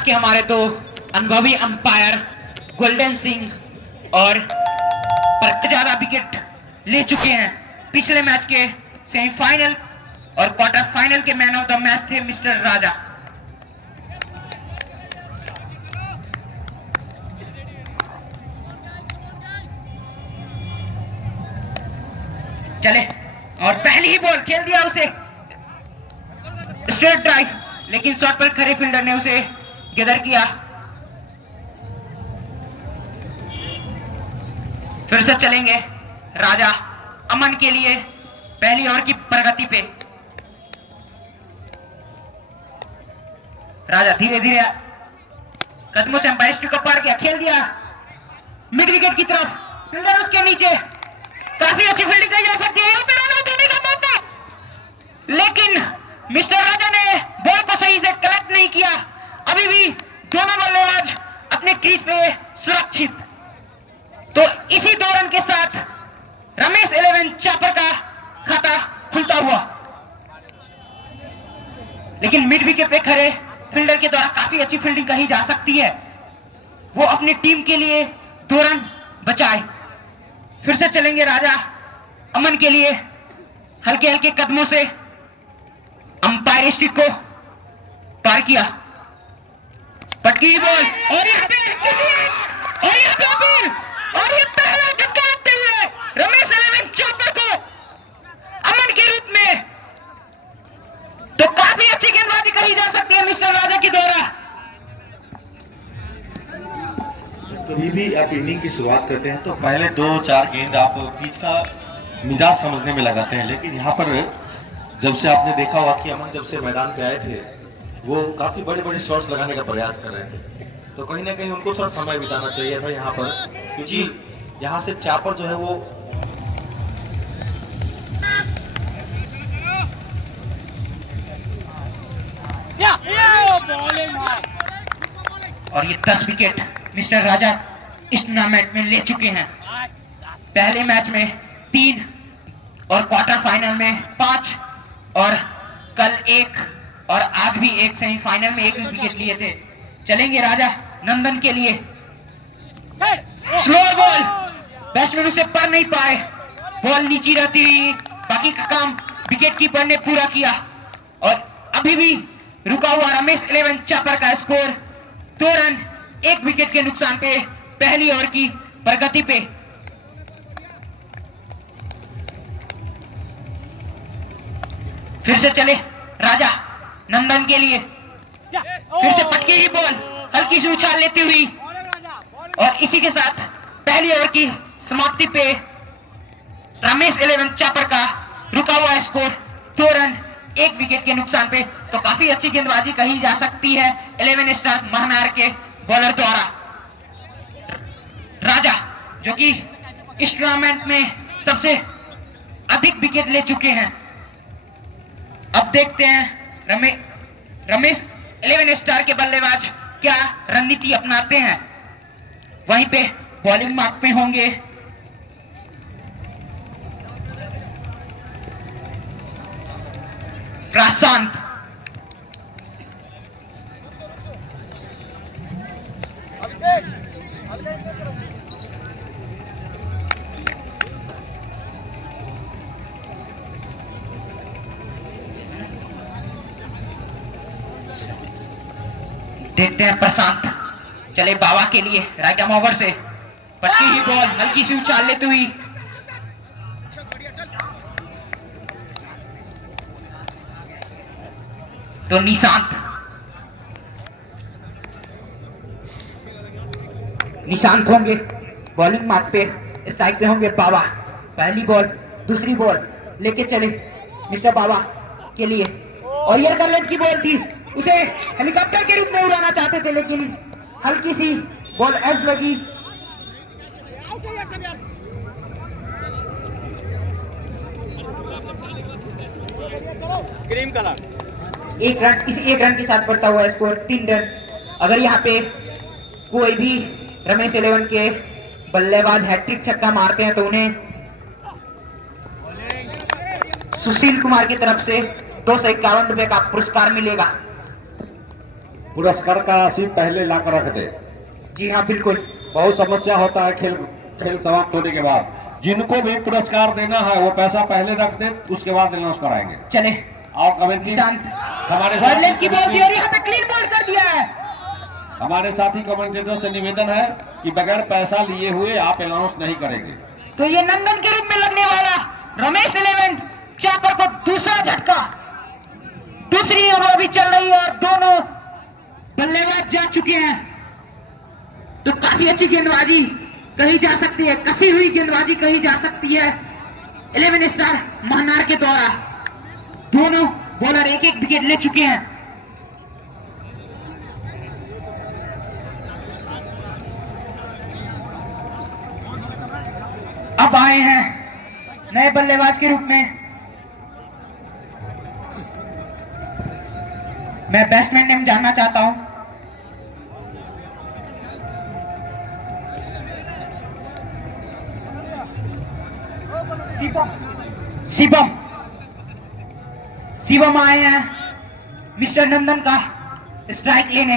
आज के हमारे तो अनुभवी अंपायर गोल्डन सिंह और ज्यादा विकेट ले चुके हैं। पिछले मैच के सेमीफाइनल और क्वार्टर फाइनल के मैन ऑफ द मैच थे मिस्टर राजा। चले और पहली ही बॉल खेल दिया उसे स्ट्रेट ड्राइव, लेकिन शॉट पर खरे फील्डर ने उसे गैदर किया। फिर से चलेंगे राजा अमन के लिए पहली ओवर की प्रगति पे। राजा धीरे धीरे कदमों से अंपायर को पार किया, खेल दिया मिड विकेट की तरफ, फील्डर उसके नीचे, काफी अच्छी फील्डिंग की जा सकती है, देने का मौका, लेकिन मिस्टर राजा ने बॉल को सही से कलेक्ट नहीं किया। अभी भी दोनों बल्लेबाज अपने क्रीज पे सुरक्षित। तो इसी 2 रन के साथ रमेश 11 चापर का खाता खुलता हुआ, लेकिन मिड विकेट पे खड़े फील्डर के द्वारा काफी अच्छी फील्डिंग कही जा सकती है, वो अपनी टीम के लिए 2 रन बचाए। फिर से चलेंगे राजा अमन के लिए, हल्के हल्के कदमों से अंपायर स्टिक को पार किया, पटकी बॉल और यहाँ पे और ये पहला झटका लगते हुए रमेश 11 चापर को अमन के रूप में। तो काफी अच्छी गेंदबाजी कही जा सकती है मिस्टर राजा के द्वारा। कभी भी आप इनिंग की शुरुआत करते हैं तो पहले 2-4 गेंद आप पिच का मिजाज समझने में लगाते हैं, लेकिन यहाँ पर जब से आपने देखा होगा कि अमन जब से मैदान पे आए थे वो काफी बड़े बड़े शॉट्स लगाने का प्रयास कर रहे थे, तो कहीं ना कहीं उनको थोड़ा समय बिताना चाहिए था यहाँ पर, क्योंकि यहाँ से चापर जो है वो और ये 10 विकेट मिस्टर राजा इस टूर्नामेंट में ले चुके हैं। पहले मैच में 3 और क्वार्टर फाइनल में 5 और कल 1 और आज भी 1 सेमीफाइनल में 1 विकेट लिए थे। चलेंगे राजा नंदन के लिए, स्लो बॉल, बैट्समैन उसे पढ़ नहीं पाए, बॉल नीचे रहती रही, बाकी का काम विकेट कीपर ने पूरा किया। और अभी भी रुका हुआ रमेश 11 चापर का स्कोर 2 रन 1 विकेट के नुकसान पे पहली ओवर की प्रगति पे। फिर से चले राजा नंदन के लिए, फिर से पटकी की बॉल हल्की सी उछाल लेती हुई, और इसी के साथ पहली ओवर की समाप्ति पे रमेश 11 चापर का रुका हुआ स्कोर 2 रन 1 विकेट के नुकसान पे। तो काफी अच्छी गेंदबाजी कही जा सकती है 11 स्टार महनार के बॉलर द्वारा। राजा जो कि इस टूर्नामेंट में सबसे अधिक विकेट ले चुके हैं। अब देखते हैं रमेश 11 स्टार के बल्लेबाज क्या रणनीति अपनाते हैं। वहीं पे बॉलिंग मार्क पे होंगे प्रशांत, देखते हैं प्रशांत। चले बाबा के लिए राइट आर्म ओवर से पटकी ही बॉल हल्की सी उछाल लेती हुई, तो निशांत होंगे बॉलिंग मार्क पे, स्ट्राइक पे होंगे बाबा। पहली बॉल दूसरी बॉल लेके चले मिस्टर बाबा के लिए, और ये गलत की बॉल थी, उसे हेलीकॉप्टर के रूप में उड़ाना चाहते थे, लेकिन हल्की सी बॉल एज लगी। क्रीम कलर 1 रन, इस 1 रन के साथ बढ़ता हुआ स्कोर 3 रन। अगर यहाँ पे कोई भी रमेश 11 के बल्लेबाज हैट्रिक छक्का मारते हैं तो उन्हें सुशील कुमार की तरफ से 251 रुपए का पुरस्कार मिलेगा। पुरस्कार का राशि पहले ला कर रख दे। जी हाँ बिल्कुल। बहुत समस्या होता है खेल समाप्त होने के बाद। जिनको भी पुरस्कार देना है वो पैसा पहले रख दे, उसके बाद अनाउंस कराएंगे। चले और कमेंट्री हमारे की बॉल दिया, यहाँ पे क्लीन बॉल कर दिया है। हमारे साथी कमेंटेटरों से निवेदन है कि बगैर पैसा लिए हुए आप अनाउंस नहीं करेंगे। तो ये नंदन के रूप में लगने वाला रमेश 11 चापर को दूसरा झटका। दूसरी ओवर भी चल रही है और दोनों बल्लेबाज जा चुके हैं। तो काफी अच्छी गेंदबाजी कही जा सकती है, कसी हुई गेंदबाजी कही जा सकती है 11 स्टार महनार के द्वारा। दोनों बॉलर एक एक विकेट ले चुके हैं। अब आए हैं नए बल्लेबाज के रूप में। मैं बैट्समैन नेम जानना चाहता हूं। शिवम आए हैं मिस्टर नंदन का स्ट्राइक लेने।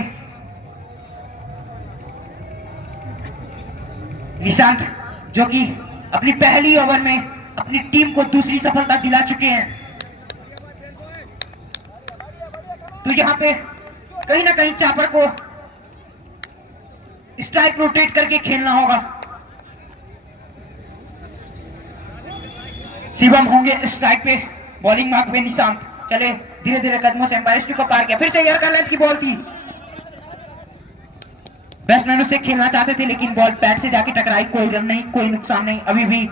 निशांत जो कि अपनी पहली ओवर में अपनी टीम को दूसरी सफलता दिला चुके हैं। तो यहां पे कहीं ना कहीं चापर को स्ट्राइक रोटेट करके खेलना होगा। शिवम होंगे स्ट्राइक पे, बॉलिंग मार्क पे निशांत। चले धीरे धीरे कदमों से एम्पायर को पार किया। फिर से एयर का लेंथ की बॉल थी। बैट्समैन उससे खेलना चाहते थे लेकिन बॉल पैड से जाके टकराई। कोई रन नहीं, कोई नुकसान नहीं। अभी भी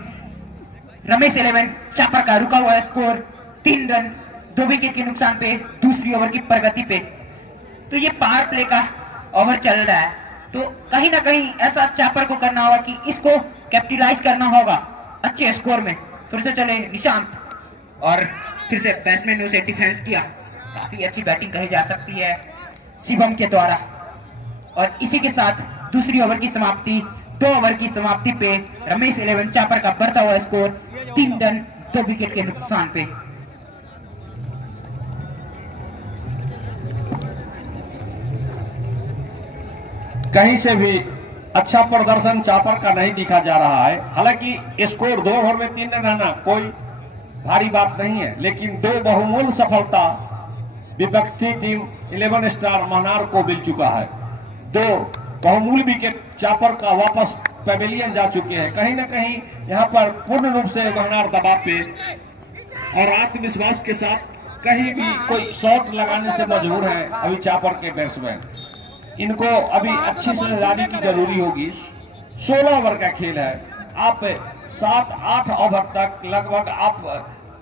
रमेश 11 चापर का रुका हुआ स्कोर 3 रन 2 विकेट के नुकसान पे दूसरी ओवर की प्रगति पे। तो ये पावर प्ले का ओवर चल रहा है, तो कहीं ना कहीं ऐसा चापर को करना होगा कि इसको कैपिटलाइज करना होगा अच्छे स्कोर में। फिर से चले निशांत और फिर से बैट्समैन ने उसे डिफेंस किया। काफी अच्छी बैटिंग कही जा सकती है शिवम के द्वारा। और इसी के साथ दूसरी ओवर की समाप्ति, 2 ओवर की समाप्ति पे रमेश 11 चापर का बढ़ता हुआ स्कोर 3 रन 2 विकेट के नुकसान पे। कहीं से भी अच्छा प्रदर्शन चापर का नहीं दिखा जा रहा है। हालांकि स्कोर 2 ओवर में 3 रन रहना कोई भारी बात नहीं है, लेकिन 2 बहुमूल्य सफलता विपक्षी टीम 11 स्टार महनार को मिल चुका है। 2 बहुमूल्य विकेट चापर का वापस पेविलियन जा चुके हैं। कहीं ना कहीं यहां पर पूर्ण रूप से महनार दबाव पे और आत्मविश्वास के साथ कहीं भी कोई शॉट लगाने से मजबूर है अभी चापर के बैट्समैन। इनको अभी अच्छी समझदारी की जरूरी होगी। 16 ओवर का खेल है। आप 7-8 ओवर तक लगभग आप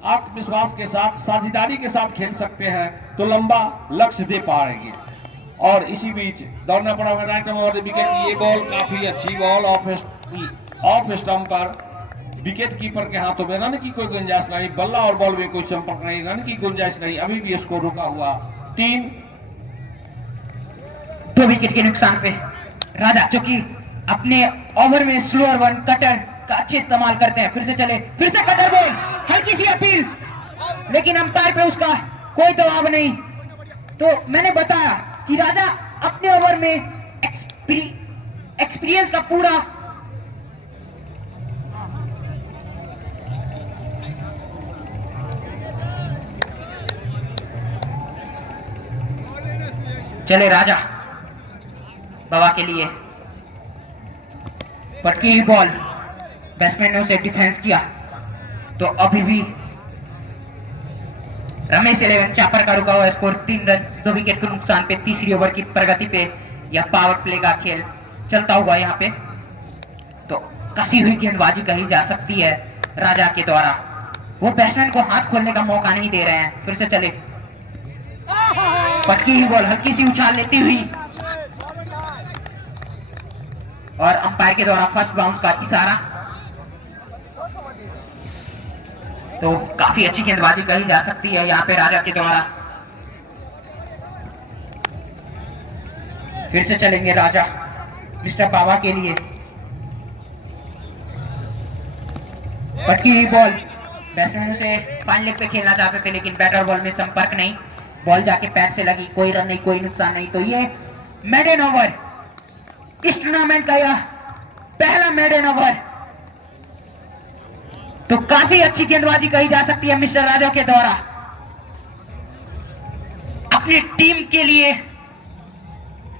आत्मविश्वास के साथ, साझेदारी के साथ खेल सकते हैं तो लंबा लक्ष्य दे पाएंगे। और इसी बीच दौड़ना पड़ा राइट नंबर विकेट। ये बॉल काफी अच्छी बॉल ऑफ स्टंप पर विकेट कीपर के हाथों में। रन की कोई गुंजाइश नहीं, बल्ला और बॉल में कोई संपर्क नहीं, रन की गुंजाइश नहीं। अभी भी स्कोर रुका हुआ 3 2 विकेट के नुकसान पे राजा जो कि अपने ओवर में स्लोअर वन कटर का अच्छे इस्तेमाल करते हैं। फिर से चले, फिर से कटर बॉल, हल्की सी अपील, लेकिन अंपायर पे उसका कोई दबाव नहीं। तो मैंने बताया कि राजा अपने ओवर में एक्सपीरियंस का पूरा चले राजा बाबा के लिए पटकी हुई बॉल, बैट्समैन ने उसे डिफेंस किया। तो अभी भी रमेश 11 चापर का रुका हुआ स्कोर 3 रन 2 विकेट के नुकसान पे तीसरी ओवर की प्रगति पे यह पावर प्ले का खेल चलता हुआ यहाँ पे। तो कसी हुई गेंदबाजी कही जा सकती है राजा के द्वारा। वो बैट्समैन को हाथ खोलने का मौका नहीं दे रहे हैं। फिर से चले, पटकी हुई बॉल हल्की सी उछाल लेती हुई और अंपायर के द्वारा फर्स्ट बाउंस का इशारा। तो काफी अच्छी गेंदबाजी कही जा सकती है यहाँ पे राजा के द्वारा। फिर से चलेंगे राजा मिस्टर बाबा के लिए। पटकी हुई बॉल, बैट्समैन से फाइन लेग पे खेलना चाहते थे लेकिन बैटर बॉल में संपर्क नहीं, बॉल जाके पैर से लगी, कोई रन नहीं, कोई नुकसान नहीं। तो ये मेडन ओवर, इस टूर्नामेंट का यह पहला मेडन ओवर, तो काफी अच्छी गेंदबाजी कही जा सकती है मिस्टर राजा के द्वारा। अपनी टीम के लिए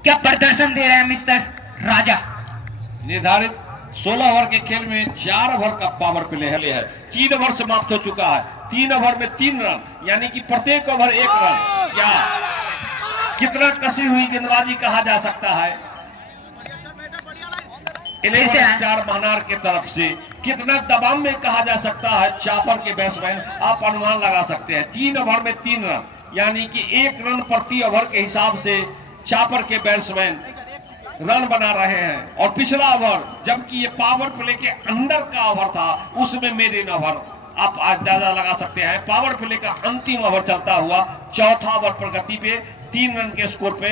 क्या प्रदर्शन दे रहे हैं मिस्टर राजा। निर्धारित 16 ओवर के खेल में 4 ओवर का पावर प्ले है। 3 ओवर समाप्त हो चुका है। 3 ओवर में 3 रन, यानी कि प्रत्येक ओवर 1 रन। क्या कितना कसी हुई गेंदबाजी कहा जा सकता है 11 स्टार मानार की तरफ से। कितना दबाव में कहा जा सकता है चापर के बैट्समैन, आप अनुमान लगा सकते हैं। 3 ओवर में 3 रन, यानी कि 1 रन प्रति ओवर के हिसाब से चापर के बैट्समैन रन बना रहे हैं। और पिछला ओवर, जबकि ये पावर प्ले के अंदर का ओवर था, उसमें मेडन ओवर आप अंदाजा लगा सकते हैं। पावर प्ले का अंतिम ओवर चलता हुआ चौथा ओवर प्रगति पे 3 रन के स्कोर पे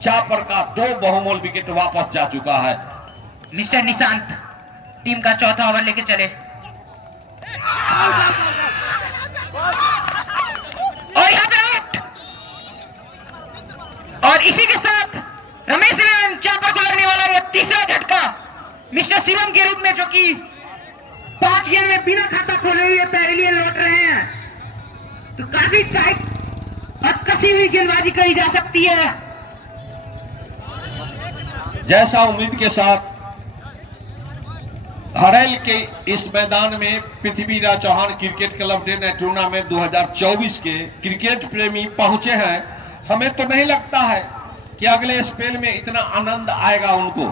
चापर का 2 बहुमूल्य विकेट वापस जा चुका है। मिस्टर निशांत टीम का चौथा ओवर लेके चले, और यहाँ पे आउट। और इसी के साथ रमेश ने चापर को लगने वाला यह तीसरा झटका मिस्टर शिवम के रूप में, जो कि 5 गेंद में बिना खाता खोले हुए पहले लौट रहे हैं। तो काफी टाइट और कसी हुई गेंदबाजी करी जा सकती है। जैसा उम्मीद के साथ हरेल के इस मैदान में Prithviraj Chauhan cricket club day night tournament 2024 के क्रिकेट प्रेमी पहुंचे हैं। हमें तो नहीं लगता है कि अगले स्पेल में इतना आनंद आएगा उनको।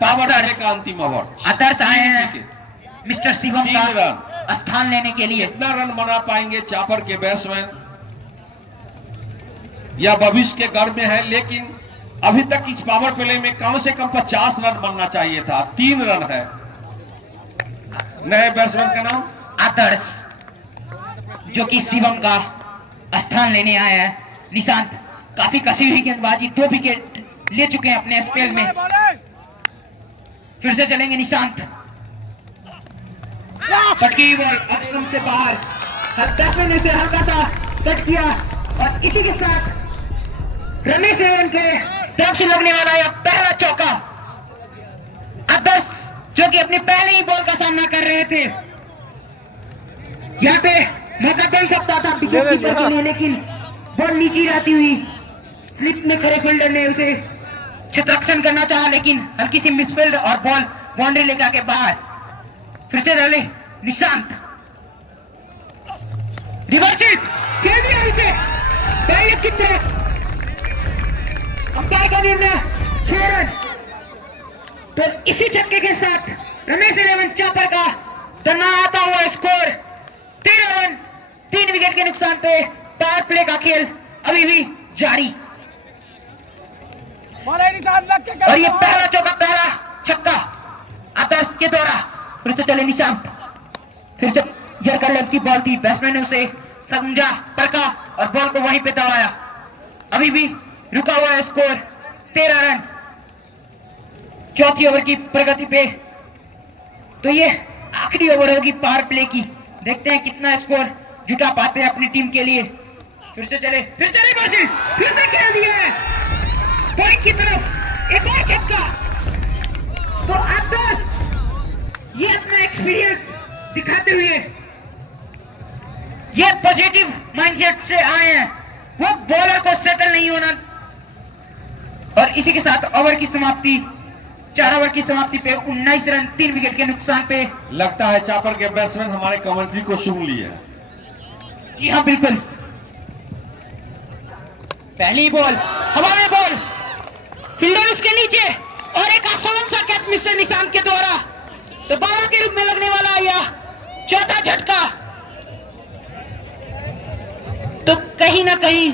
पावर प्ले का अंतिम ओवर, अदर्स आए हैं मिस्टर शिवम 3 का रन स्थान लेने के लिए। कितना रन बना पाएंगे चापर के बैट्समैन, यह भविष्य के गर्भ में है। लेकिन अभी तक इस पावर प्ले में कम से कम 50 रन बनना चाहिए था। 3 रन है। नए बैट्समैन का नाम आदर्श, जो कि शिवम का स्थान लेने आए हैं। निशांत काफी कसी हुई गेंदबाजी, 2 विकेट ले चुके हैं अपने स्पेल में। फिर से चलेंगे निशांत, पटकी बॉल एक्सट्रम से बाहर, बैट्समैन ने इसे हल्का सा कट किया। और इसी के साथ रमेश के तरफ से लगने वाला यह पहला चौका। आदर्श जो कि अपनी पहली ही बॉल का सामना कर रहे थे, यहाँ पे मौका बन सकता था विकेट कीपर के लिए, लेकिन बॉल नीचे रहती हुई स्लिप में खड़े फील्डर ने उसे क्षेत्ररक्षण करना चाहा, लेकिन हल्की सी मिसफील्ड और बॉल बाउंड्री लेकर के बाहर। फिर से डाले निशांत, रिवर्स हिट खेल दिया इसे पहले कितने। अंपायर का निर्णय 6 रन। तो इसी छक्के के साथ रमेश इलेवन चापर का सन्ना आता हुआ स्कोर 13 रन 3 विकेट के नुकसान पे। पावर प्ले का खेल अभी भी जारी, और ये पहला चौका, पहला छक्का आदर्श के द्वारा। फिर से चले निशांत, फिर से यर्कर लेग की बॉल थी, बैट्समैन ने उसे समझा, परखा और बॉल को वहीं पे दबाया। अभी भी रुका हुआ है स्कोर 13 रन चौथी ओवर की प्रगति पे। तो ये आखिरी ओवर होगी पावर प्ले की, देखते हैं कितना स्कोर जुटा पाते हैं अपनी टीम के लिए। फिर से चले बाजी, फिर से खेल दिया है पॉइंट की तरफ, एक और छक्का। तो आदर्श ये अपना एक्सपीरियंस दिखाते हुए ये पॉजिटिव माइंडसेट से आए हैं, वो बॉलर को सेटल नहीं होना। और इसी के साथ ओवर की समाप्ति, 4 ओवर की समाप्ति पे 19 रन 3 विकेट के नुकसान पे। लगता है चापर के बैट्समैन हमारे कमेंट्री को सुन लिए। जी हाँ बिल्कुल। पहली बॉल हमारे बॉल, फील्डर उसके नीचे, और एक आसान सा कैच मिस्टर निशांत के द्वारा। तो बाबा के रूप में लगने वाला यह चौथा झटका। तो कहीं ना कहीं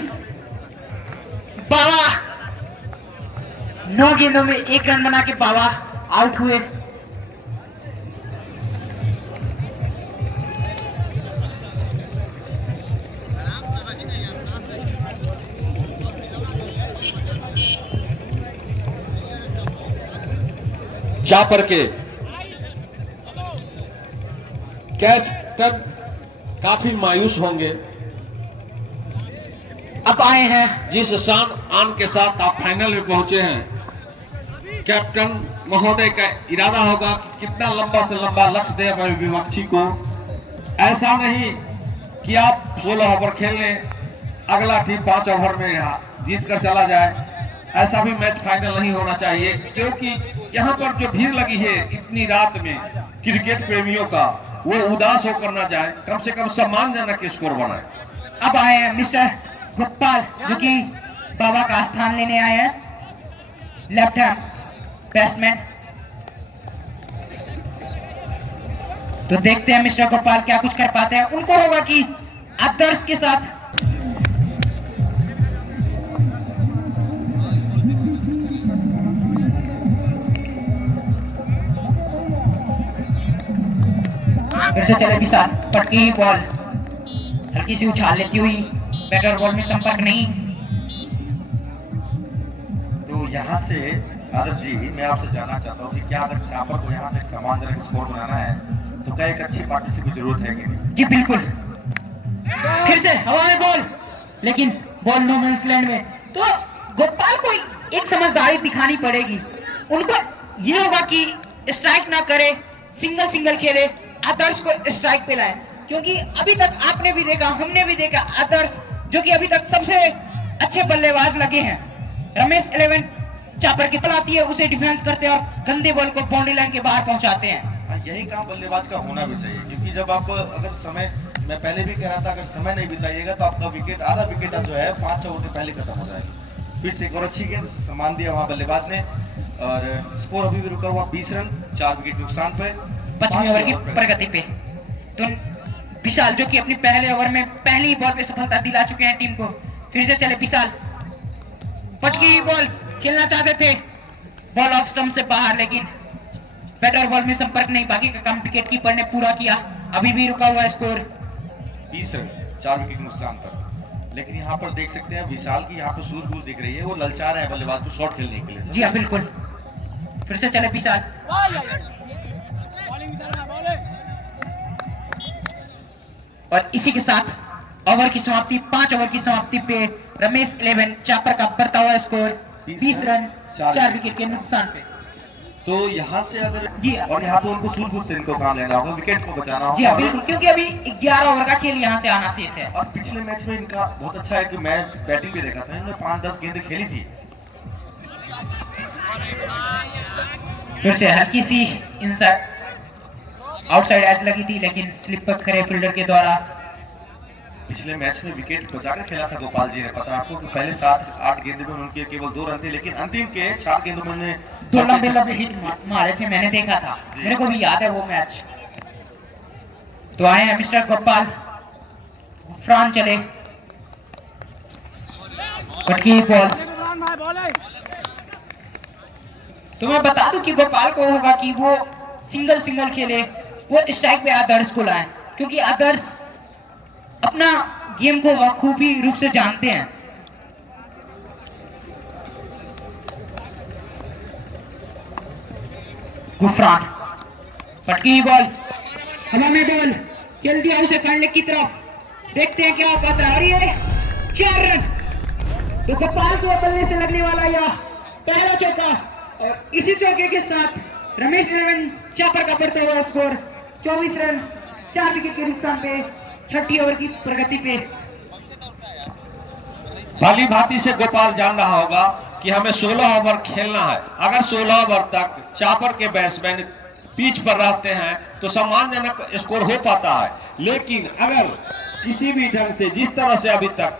बाबा 9 गेंदों में 1 रन बना के बाबा आउट हुए। चापर के कैच तब काफी मायूस होंगे अब आए हैं जिस शान आन के साथ आप फाइनल में पहुंचे हैं, कैप्टन महोदय का इरादा होगा कि कितना लंबा से लंबा लक्ष्य दे अपने विपक्षी को। ऐसा नहीं कि आप 16 ओवर खेल लें, अगला टीम 5 ओवर में जीत कर चला जाए। ऐसा भी मैच फाइनल नहीं होना चाहिए, क्योंकि यहाँ पर जो भीड़ लगी है इतनी रात में क्रिकेट प्रेमियों का, वो उदास होकर ना जाए, कम से कम सम्मानजनक स्कोर बनाए। अब आए हैं मिस्टर गोपाल, जो कि बाबा का स्थान लेने आए हैं, लेफ्ट हैंड बैट्समैन। तो देखते हैं मिस्टर गोपाल क्या कुछ कर पाते हैं। उनको होगा कि आदर्श के साथ फिर से चले विशाल, पटकी ही बॉल हल्की सी उछाल लेती हुई, बैटर बॉल में संपर्क नहीं। तो यहाँ से आदर्श जी, मैं आपसे जानना चाहता हूँ कि क्या अगर चापर को यहाँ से एक सम्मानजनक स्कोर बनाना है तो क्या एक अच्छी पार्टनरशिप की जरूरत है कि नहीं? जी बिल्कुल। फिर से हवा में बॉल, लेकिन बॉल नो मैंस लैंड में। तो गोपाल को एक समझदारी दिखानी पड़ेगी। उनको ये होगा कि स्ट्राइक ना करे, सिंगल सिंगल खेले, आदर्श को स्ट्राइक पे लाए। क्योंकि अभी तक आपने भी देखा, हमने भी देखा, आदर्श जो कि अभी तक सबसे अच्छे बल्लेबाज लगे हैं, रमेश 11 चापर की बॉल आती है उसे डिफेंस करते हैं और गंदे बॉल को बाउंड्री लाइन के बाहर पहुंचाते हैं। यही काम बल्लेबाज का होना भी चाहिए, क्योंकि जब आप अगर समय, मैं पहले भी कह रहा था, अगर समय नहीं बिताइएगा तो आपका विकेट, आधा विकेट जो है 5 ओवर के पहले खत्म हो जाएगी। फिर से एक और अच्छी गेंद सम्मान दिया वहां बल्लेबाज ने, और स्कोर अभी भी रुका हुआ 20 रन 4 विकेट नुकसान पे, 5वें ओवर की प्रगति पे। तो विशाल जो कि अपनी पहले ओवर में पहली बॉल पे सफलता दिला चुके हैं टीम को। फिर से चले विशाल, पटकी बॉल खेलना चाहते थे, बॉल ऑफ स्टंप से बाहर, लेकिन बैटर बॉल में संपर्क नहीं। बाकी का काम विकेट कीपर ने पूरा किया। अभी भी रुका हुआ स्कोर 20 रन 4 विकेट नुकसान पर। लेकिन यहाँ पर देख सकते हैं विशाल की यहाँ पर सूझबूझ दिख रही है, वो ललचा रहा है बल्लेबाज को शॉट खेलने के लिए। जी हाँ बिल्कुल। फिर से चले विशाल, और इसी के साथ ओवर की समाप्ति, 5 ओवर की समाप्ति पे रमेश 11 चापर का बढ़ता हुआ स्कोर 20 रन 4 विकेट के नुकसान पे। तो यहाँ से अगर जी, और यहाँ पे उनको सूझबूझ से इनको काम लेना होगा, विकेट को बचाना होगा। जी हाँ बिल्कुल, क्योंकि अभी 11 ओवर का खेल यहाँ से आना शेष है। और पिछले मैच में इनका बहुत अच्छा है कि मैं बैटिंग पे देखा था, इन्होंने 5-10 गेंदें खेली थी। फिर से हल्की सी इनसाइड आउटसाइड एज लगी थी, लेकिन स्लिप पर खड़े फील्डर के द्वारा। पिछले मैच में विकेट बचाकर खेला था गोपाल जी ने, पता आपको कि पहले 7-8 गेंदों में उनके केवल 2 रन थे, लेकिन अंतिम के 4 गेंदों में उन्होंने 2 लंबे हिट मारे थे, मैंने देखा था, मेरे को भी याद है वो मैच। तो आए हैं मिस्टर गोपाल, फ्रांस चले, पटकी बॉल। तो मैं बता दूं कि गोपाल को होगा कि वो सिंगल खेले, वो स्ट्राइक पे आदर्श को लाए, क्योंकि आदर्श अपना गेम को बखूबी रूप से जानते हैं। गुफरान, पटकी बॉल, हवा में बॉल खेल दिया उसे करने की तरफ। देखते हैं क्या होता है। और ये 4 रन, तो गोपाल को बल्ले से लगने वाला यह पहला चौका, और इसी चौके के साथ रमेश 11 चापर का बढ़ता हुआ स्कोर 24 रन 4 विकेट के नुकसान पे, 6 ओवर की प्रगति पे। भली भांति से गोपाल जान रहा होगा कि हमें 16 ओवर खेलना है। अगर 16 ओवर तक चापर के बैट्समैन पिच पर रहते हैं तो सम्मानजनक स्कोर हो पाता है, लेकिन अगर किसी भी ढंग से, जिस तरह से अभी तक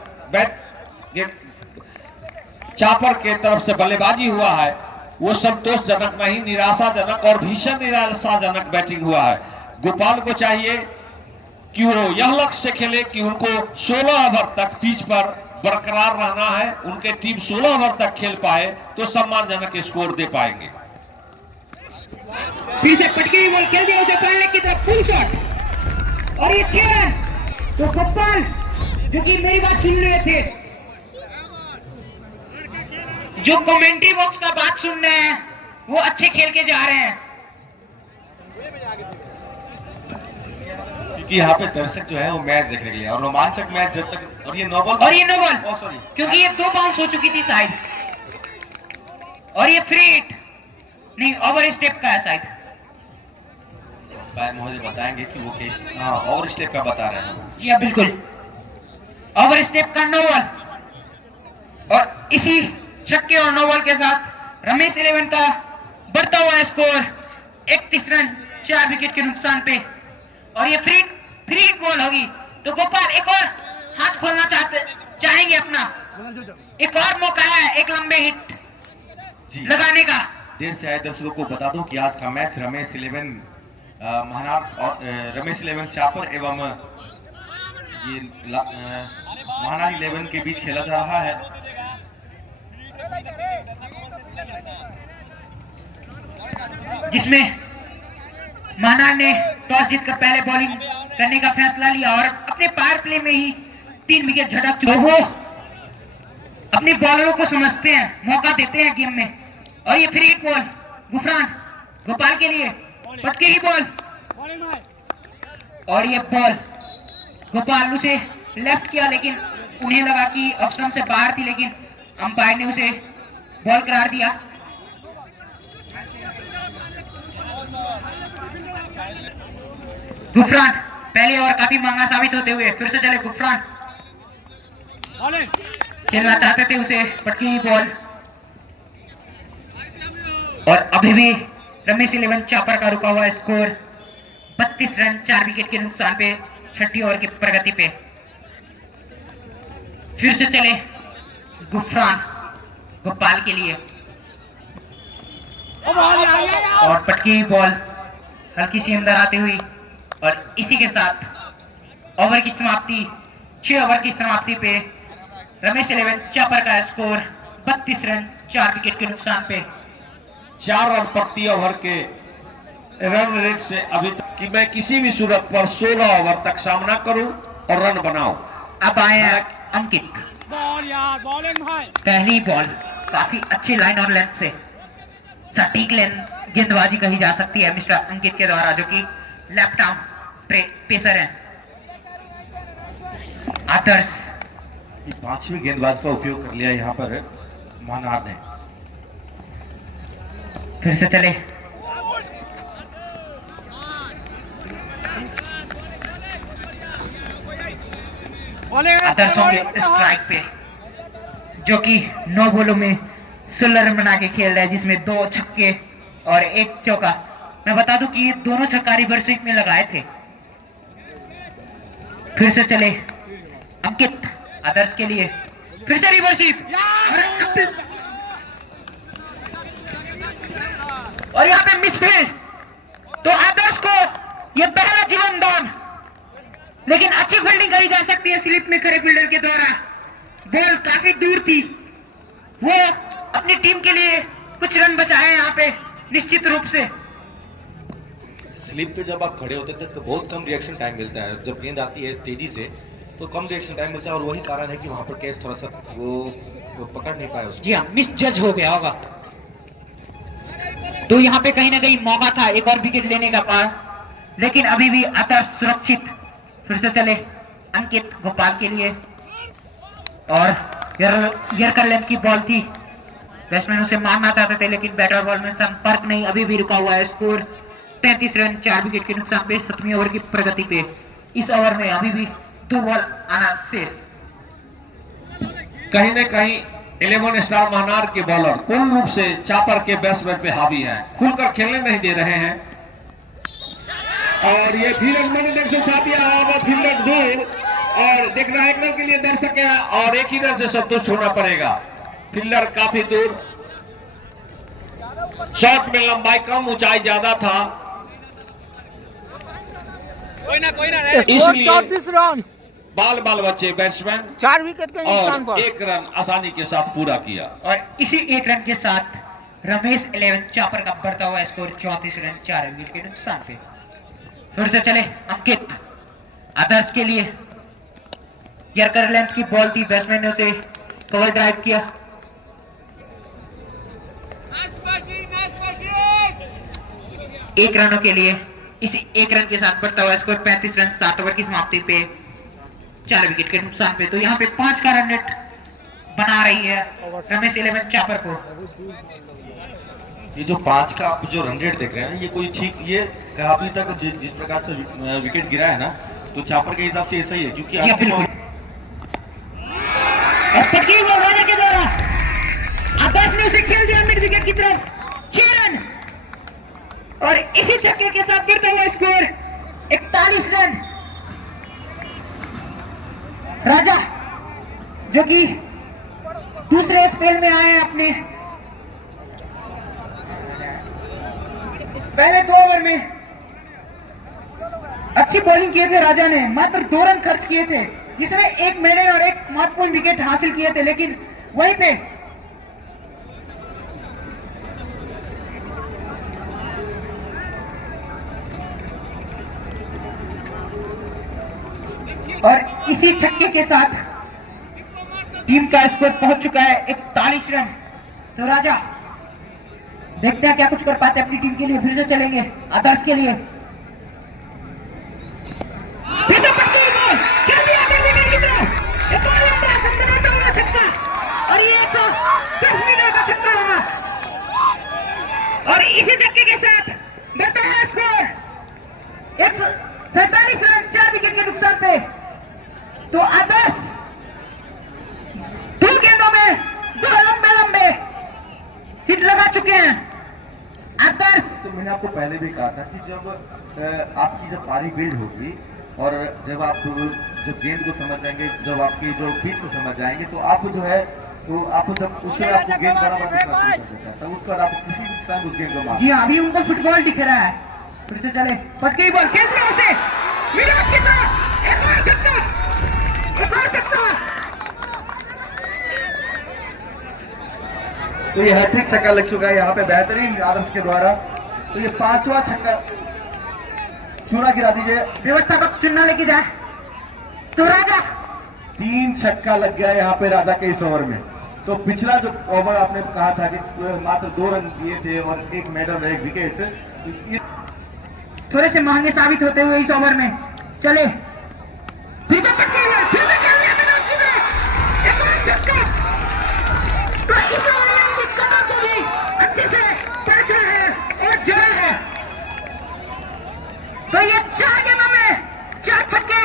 चापर के तरफ से बल्लेबाजी हुआ है, वो संतोषजनक नहीं, निराशाजनक और भीषण निराशाजनक बैटिंग हुआ है। गोपाल को चाहिए कि वो यह लक्ष्य से खेले कि उनको 16 ओवर तक पिच पर बरकरार रहना है। उनके टीम 16 ओवर तक खेल पाए तो सम्मानजनक स्कोर दे पाएंगे। फिर से पटकी बॉल खेल दिया उसे पहले की तरफ, फुल शॉट, और ये 6 रन। तो गोपाल जो कि मेरी बात सुन रहे थे, जो कमेंट्री बॉक्स का बात सुन रहे हैं, वो अच्छे खेल के जा रहे हैं। क्योंकि यहाँ पे दर्शक जो है वो मैच देखने के लिए, और रोमांचक मैच जब तक, और ये नो बॉल, और ये नो बॉल, सॉरी, क्योंकि ये 2 बाउंस हो चुकी थी शायद, और ये फ्री हिट नहीं, ओवर स्टेप का है शायद। मुझे बताएंगे कि वो केस, हाँ ओवर स्टेप का बता रहे हैं। जी हाँ बिल्कुल, ओवर स्टेप का नो बॉल, और इसी छक्के और नो बॉल के साथ रमेश 11 का बढ़ता हुआ स्कोर 31 रन 4 विकेट के नुकसान पे। और ये फ्री हिट बॉल होगी तो गोपाल एक और हाथ खोलना चाहेंगे अपना, एक और मौका है एक लंबे हिट लगाने का। देर से आए दर्शकों को बता दूं कि आज का मैच रमेश 11 महानार और रमेश 11 चापर एवं ये महानार 11 के बीच खेला जा रहा है। जिसमें महानार ने टॉस जीतकर पहले बॉलिंग करने का फैसला लिया और अपने पावर प्ले में ही 3 विकेट झटक चुके। वो अपने बॉलरों को समझते हैं, मौका देते हैं गेम में। और ये free hit ball Gufran Gopal के लिए, पटके ही बॉल, और ये बॉल गोपाल उसे लेफ्ट किया, लेकिन उन्हें लगा कि ऑप्शन से बाहर थी, लेकिन अंपायर ने उसे बॉल करार दिया। गुफरान पहले ओवर काफी महंगा साबित होते हुए फिर से चले। गुफरान खेलना चाहते थे उसे, पटकी बॉल, और अभी भी रमेश 11 चापर का रुका हुआ स्कोर 32 रन 4 विकेट के नुकसान पे, छठी ओवर की प्रगति पे। फिर से चले गुफरान गोपाल के लिए, और पटकी बॉल हल्की सी अंदर आती हुई, और इसी के साथ ओवर की समाप्ति, 6 ओवर की समाप्ति पे रमेश 11 चापर का स्कोर 32 रन 4 विकेट के नुकसान पे। 4 रन प्रति ओवर के रन रेट से अभी तक कि मैं किसी भी सूरत पर 16 ओवर तक सामना करूं और रन बनाऊं। अब आए हैं अंकित। पहली बॉल काफी अच्छी लाइन और लेंथ से सटीक गेंदबाजी कही जा सकती है मिस्टर अंकित के द्वारा, जो कि लेफ्ट आर्म पेसर हैं। आदर्श 5वीं गेंदबाज का उपयोग कर लिया यहाँ पर महानार ने। फिर से चले आदर्श होंगे स्ट्राइक पे, जो कि 9 बॉलों में 16 रन बना के खेल रहा है, जिसमें 2 छक्के और 1 चौका। मैं बता दूं कि ये दोनों छक्का रिवर्स स्वीप में लगाए थे। फिर से चले अंकित आदर्श के लिए, फिर से रिवर्स स्वीप, और यहाँ पे मिसफील्ड। तो आदर्श को ये पहला जीवन दान, लेकिन अच्छी फील्डिंग कही जा सकती है स्लिप में खड़े फील्डर के द्वारा। बॉल काफी दूर थी, वो अपनी टीम के लिए कुछ रन बचाए यहाँ पे निश्चित रूप से। स्लिप पे जब आप खड़े होते थे तो बहुत कम रिएक्शन टाइम मिलता है, जब गेंद आती है तेजी से तो कम रिएक्शन टाइम मिलता है, और वही कारण है कि वहां पर कैच थोड़ा सा वो पकड़ नहीं पाया उसको। जी हाँ, मिस जज हो गया होगा। तो यहाँ पे कहीं ना कहीं मौका था एक और विकेट लेने का पार, लेकिन अभी भी आदर्श सुरक्षित। फिर से चले अंकित गोपाल के लिए, और यर्कर लेंथ की बॉल थी, बैट्समैन उसे मारना चाहते थे, लेकिन बैटर बॉल में संपर्क नहीं। अभी भी रुका हुआ है स्कोर 33 रन 4 विकेट के नुकसान पे, 7वीं ओवर की प्रगति पे। इस ओवर में अभी भी 2 बॉल आना शेष। कहीं न कहीं 11 स्टार महानार के बॉलर पूर्ण रूप से चापर के बैट्समैन पे हावी हैं, खुलकर खेलने नहीं दे रहे हैं, और ये धीरज मैंने देख उठा दिया और फील्डर दूर, और देखना एक रन के लिए दर्शक है, और एक ही रन से संतुष्ट होना पड़ेगा। फील्डर काफी दूर, शॉट में लंबाई कम, ऊंचाई ज्यादा था, कोई ना इसलिए 34 रन बाल बच्चे बैट्समैन 4 विकेट के नुकसान और पर 1 रन आसानी के साथ पूरा किया। और इसी 1 रन के साथ रमेश 11 चापर का बढ़ता हुआ स्कोर 34 रन 4 विकेट के नुकसान पे। फिर से चले अंकित आदर्श के लिए, यर्कर लेंथ की बॉल थी, बैट्समैन ने उसे कवर ड्राइव किया। 1 रनों के लिए इसी 1 रन के साथ बढ़ता हुआ स्कोर 35 रन 7 ओवर की समाप्ति पे 4 विकेट के नुकसान पे। तो यहाँ पे 5 का रन रेट बना रही है रमेश 11 चापर को। ये जो 5 का आप जो रन रेट देख रहे हैं, ये कोई ठीक, ये अभी तक जिस प्रकार से विकेट गिरा है ना, तो चापर के हिसाब से ऐसा ही है, क्योंकि ये बिल्कुल राजा के द्वारा आकाश ने उसे खेल दिया मिड विकेट की तरफ 6 रन, और इसी छक्के के साथ बढ़ता हुआ स्कोर 41 रन। राजा जो कि दूसरे स्पेल में आए अपने पहले 2 ओवर में अच्छी बॉलिंग किए थे। राजा ने मात्र 2 रन खर्च किए थे, जिसमें 1 मेडन और 1 महत्वपूर्ण विकेट हासिल किए थे, लेकिन वहीं पे और इसी छक्के के साथ टीम का स्कोर पहुंच चुका है 41 रन। तो राजा देखते हैं क्या कुछ कर पाते अपनी टीम के लिए। फिर से चलेंगे आदर्श के लिए। फिर से पक्की बॉल खेल दिया विकेट की तरफ, एक और लंबा सनसनाता हुआ छक्का, और ये 110 मीटर का छक्का रहा, और इसी छक्के के साथ बढ़ता है स्कोर 147 रन 4 विकेट के नुकसान पे। तो आदर्श 2 गेंदों में 2 लंबे हिट लगा चुके हैं आदर्श। तो मैंने आपको पहले भी कहा था कि जब आपकी जब पारी बिल्ड होगी और जब आप जब गेंद को समझ जाएंगे, जब आपकी जो पिच को समझ जाएंगे, तो आप जो है तो आप जब उसमें आपको गेंद बराबर दिखना शुरू कर देता है, तब उसके बाद आप किसी भी टाइम उस गेंद को मार। जी हाँ, अभी उनको फुटबॉल दिख रहा है। फिर से चले पटकी बॉल खेल दिया उसे विराट के साथ, एक और छक्का, एक और छक्का। तो ये हैट्रिक छक्का लग चुका है यहाँ पे बेहतरीन आदर्श के द्वारा। तो ये 5वां छक्का, चूना गिरा दीजिए, व्यवस्था को चुनना लेके जाए। तो राजा 3 छक्का लग गया यहाँ पे राजा के इस ओवर में। तो पिछला जो ओवर आपने कहा था कि मात्र 2 रन दिए थे और 1 मेडल और 1 विकेट, तो ये थोड़े से महंगे साबित होते हुए इस ओवर में। चले फिर से पटकी बॉल, फिर से खेल दिया विराट के साथ, एक और छक्का। तो इस ओवर में छक्का को भी अच्छे से परखा है और जड़ा है। तो ये 4 गेंदों में 4 छक्के।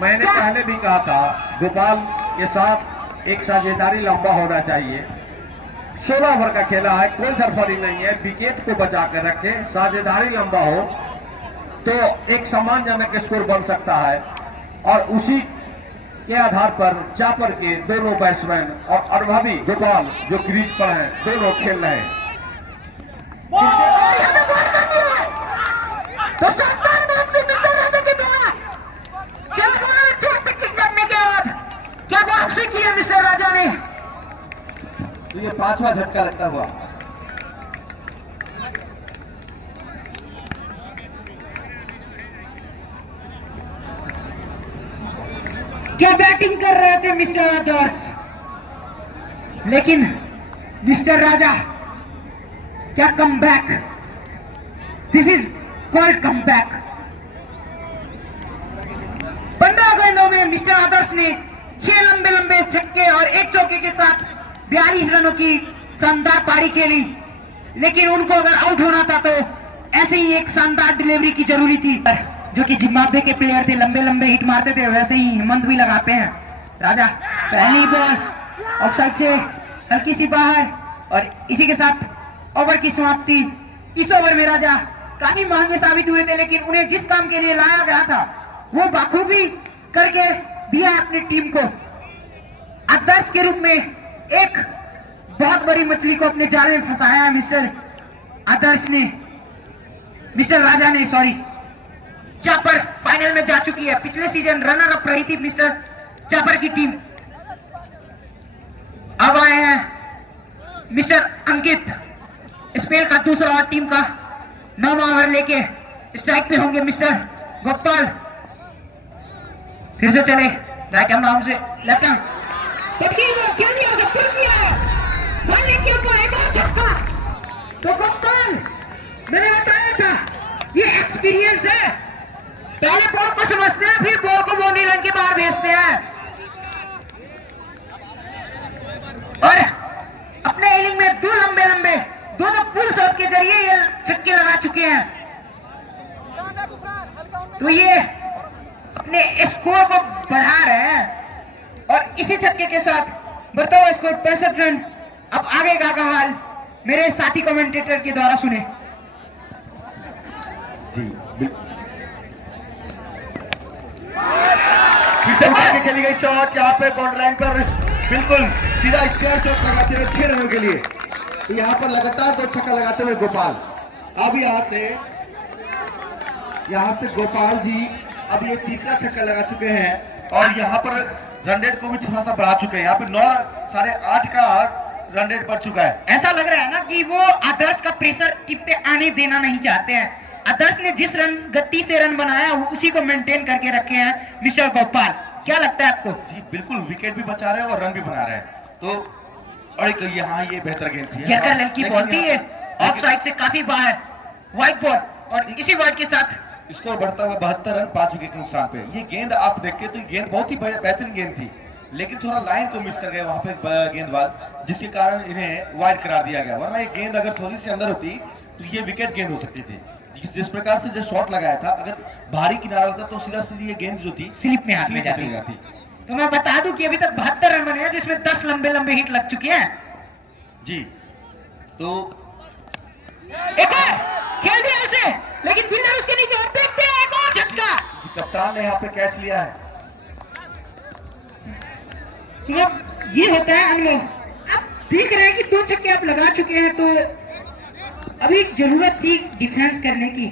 मैंने पहले भी कहा था गोपाल के साथ एक साझेदारी लंबा होना चाहिए। 16 ओवर का खेला है, कोई सरफरी नहीं है, विकेट को बचा कर रखे, साझेदारी लंबा हो तो एक सम्मानजनक स्कोर बन सकता है। और उसी के आधार पर चापर के दोनों बैट्समैन और अनुभवी गोपाल जो क्रीज पर हैं, दोनों खेल रहे हैं। तो शानदार वापसी मिस्टर राजा के द्वारा 4 बॉलों में 4 छक्के करने के बाद क्या वापसी की है मिस्टर राजा ने। तो ये 5वां झटका लगता हुआ। क्या बैटिंग कर रहे थे मिस्टर आदर्श, लेकिन मिस्टर राजा क्या comeback, this is called comeback. 15 गेंदों में मिस्टर आदर्श ने 6 लंबे छक्के और 1 चौके के साथ 42 रनों की शानदार पारी खेली। लेकिन उनको अगर आउट होना था तो ऐसे ही एक शानदार डिलीवरी की जरूरी थी। जो कि जिम्बाब्वे के प्लेयर थे, लंबे हिट मारते थे, वैसे ही हिम्मत भी लगाते हैं। राजा पहली बॉल ऑफसाइड से हल्की सी बाहर, और इसी के साथ ओवर की समाप्ति। इस ओवर में राजा काफी महंगे साबित हुए थे, लेकिन उन्हें जिस काम के लिए लाया गया था वो बाखूबी करके दिया अपनी टीम को। आदर्श के रूप में एक बहुत बड़ी मछली को अपने जाल में फंसाया है मिस्टर आदर्श ने, मिस्टर राजा ने, सॉरी। चापर फाइनल में जा चुकी है। पिछले सीजन रनर अप रही थी मिस्टर चापर की टीम। अब आए हैं मिस्टर अंकित, स्पेल का दूसरा और टीम का 9वां ओवर लेके स्ट्राइक पे होंगे मिस्टर गोपाल। फिर से चले राइट हैंड राउंड से लेफ्ट हैंड, तो गोपाल मैंने बताया था ये एक्सपीरियंस है। पहले बॉल को समझते हैं, फिर बॉल को बाउंड्री लाइन के बाहर भेजते हैं और अपने इनिंग में दो लंबे लंबे दोनों पुल शॉट के जरिए ये छक्के लगा चुके हैं। तो ये अपने स्कोर को बढ़ा रहे हैं और इसी छक्के के साथ बढ़ता हुआ स्कोर 65 रन। अब आगे का हाल मेरे साथी कमेंटेटर के द्वारा सुने। जी फिर से मार के खेली गई शॉट, यहाँ पे बाउंड्री लाइन पर बिल्कुल सीधा स्क्वायर शॉट लगाते हुए 6 रनों के लिए। तो यहाँ पर लगातार 2 छक्का लगाते हुए गोपाल, अब यहाँ से गोपाल जी अब ये तीसरा छक्का लगा चुके हैं और यहाँ पर रन रेट को भी थोड़ा सा बढ़ा चुके हैं। यहाँ पे 9 साढ़े 8 का रन रेट बढ़ चुका है। ऐसा लग रहा है ना कि वो आदर्श का प्रेशर टिप पे आने देना नहीं चाहते हैं। आदर्श ने जिस गति से रन बनाया वो उसी को मेंटेन करके रखे हैं मिस्टर गोपाल। क्या लगता है आपको? जी बिल्कुल, विकेट भी बचा रहे हैं और रन भी बना रहे हैं। तो और यहाँ ये बेहतर गेंद थी, लड़की बॉल थी, ऑफ साइड से काफी बाहर, व्हाइट बॉल और इसी बॉल के साथ स्कोर बढ़ता हुआ 72 रन 5 विकेट के नुकसान पे। ये गेंद आप देखते तो गेंद बहुत ही बेहतरीन गेंद थी, लेकिन थोड़ा लाइन को मिस कर गए वहां पे गेंदबाज, जिसके कारण इन्हें वाइड करार दिया गया। वरना ये गेंद अगर थोड़ी सी अंदर होती तो ये विकेट गेंद हो सकती थी। जिस प्रकार से जो शॉट लगाया था, अगर भारी किनारा होता तो सीधा सीधी ये गेंद जो थी स्लिप में हाथ में जाती थी। तो मैं बता दूं कि अभी तक 72 रन बने हैं, जिसमें 10 लंबे लंबे हिट लग चुके हैं। जी तो एक और खेल दिया उसे, लेकिन फील्डर उसके नीचे और देखते हैं एक और झटका। कप्तान ने यहाँ पे कैच लिया है। तो ये होता है अनुभव। आप देख रहे हैं कि 2 छक्के आप लगा चुके हैं, तो अभी जरूरत थी डिफेंस करने की,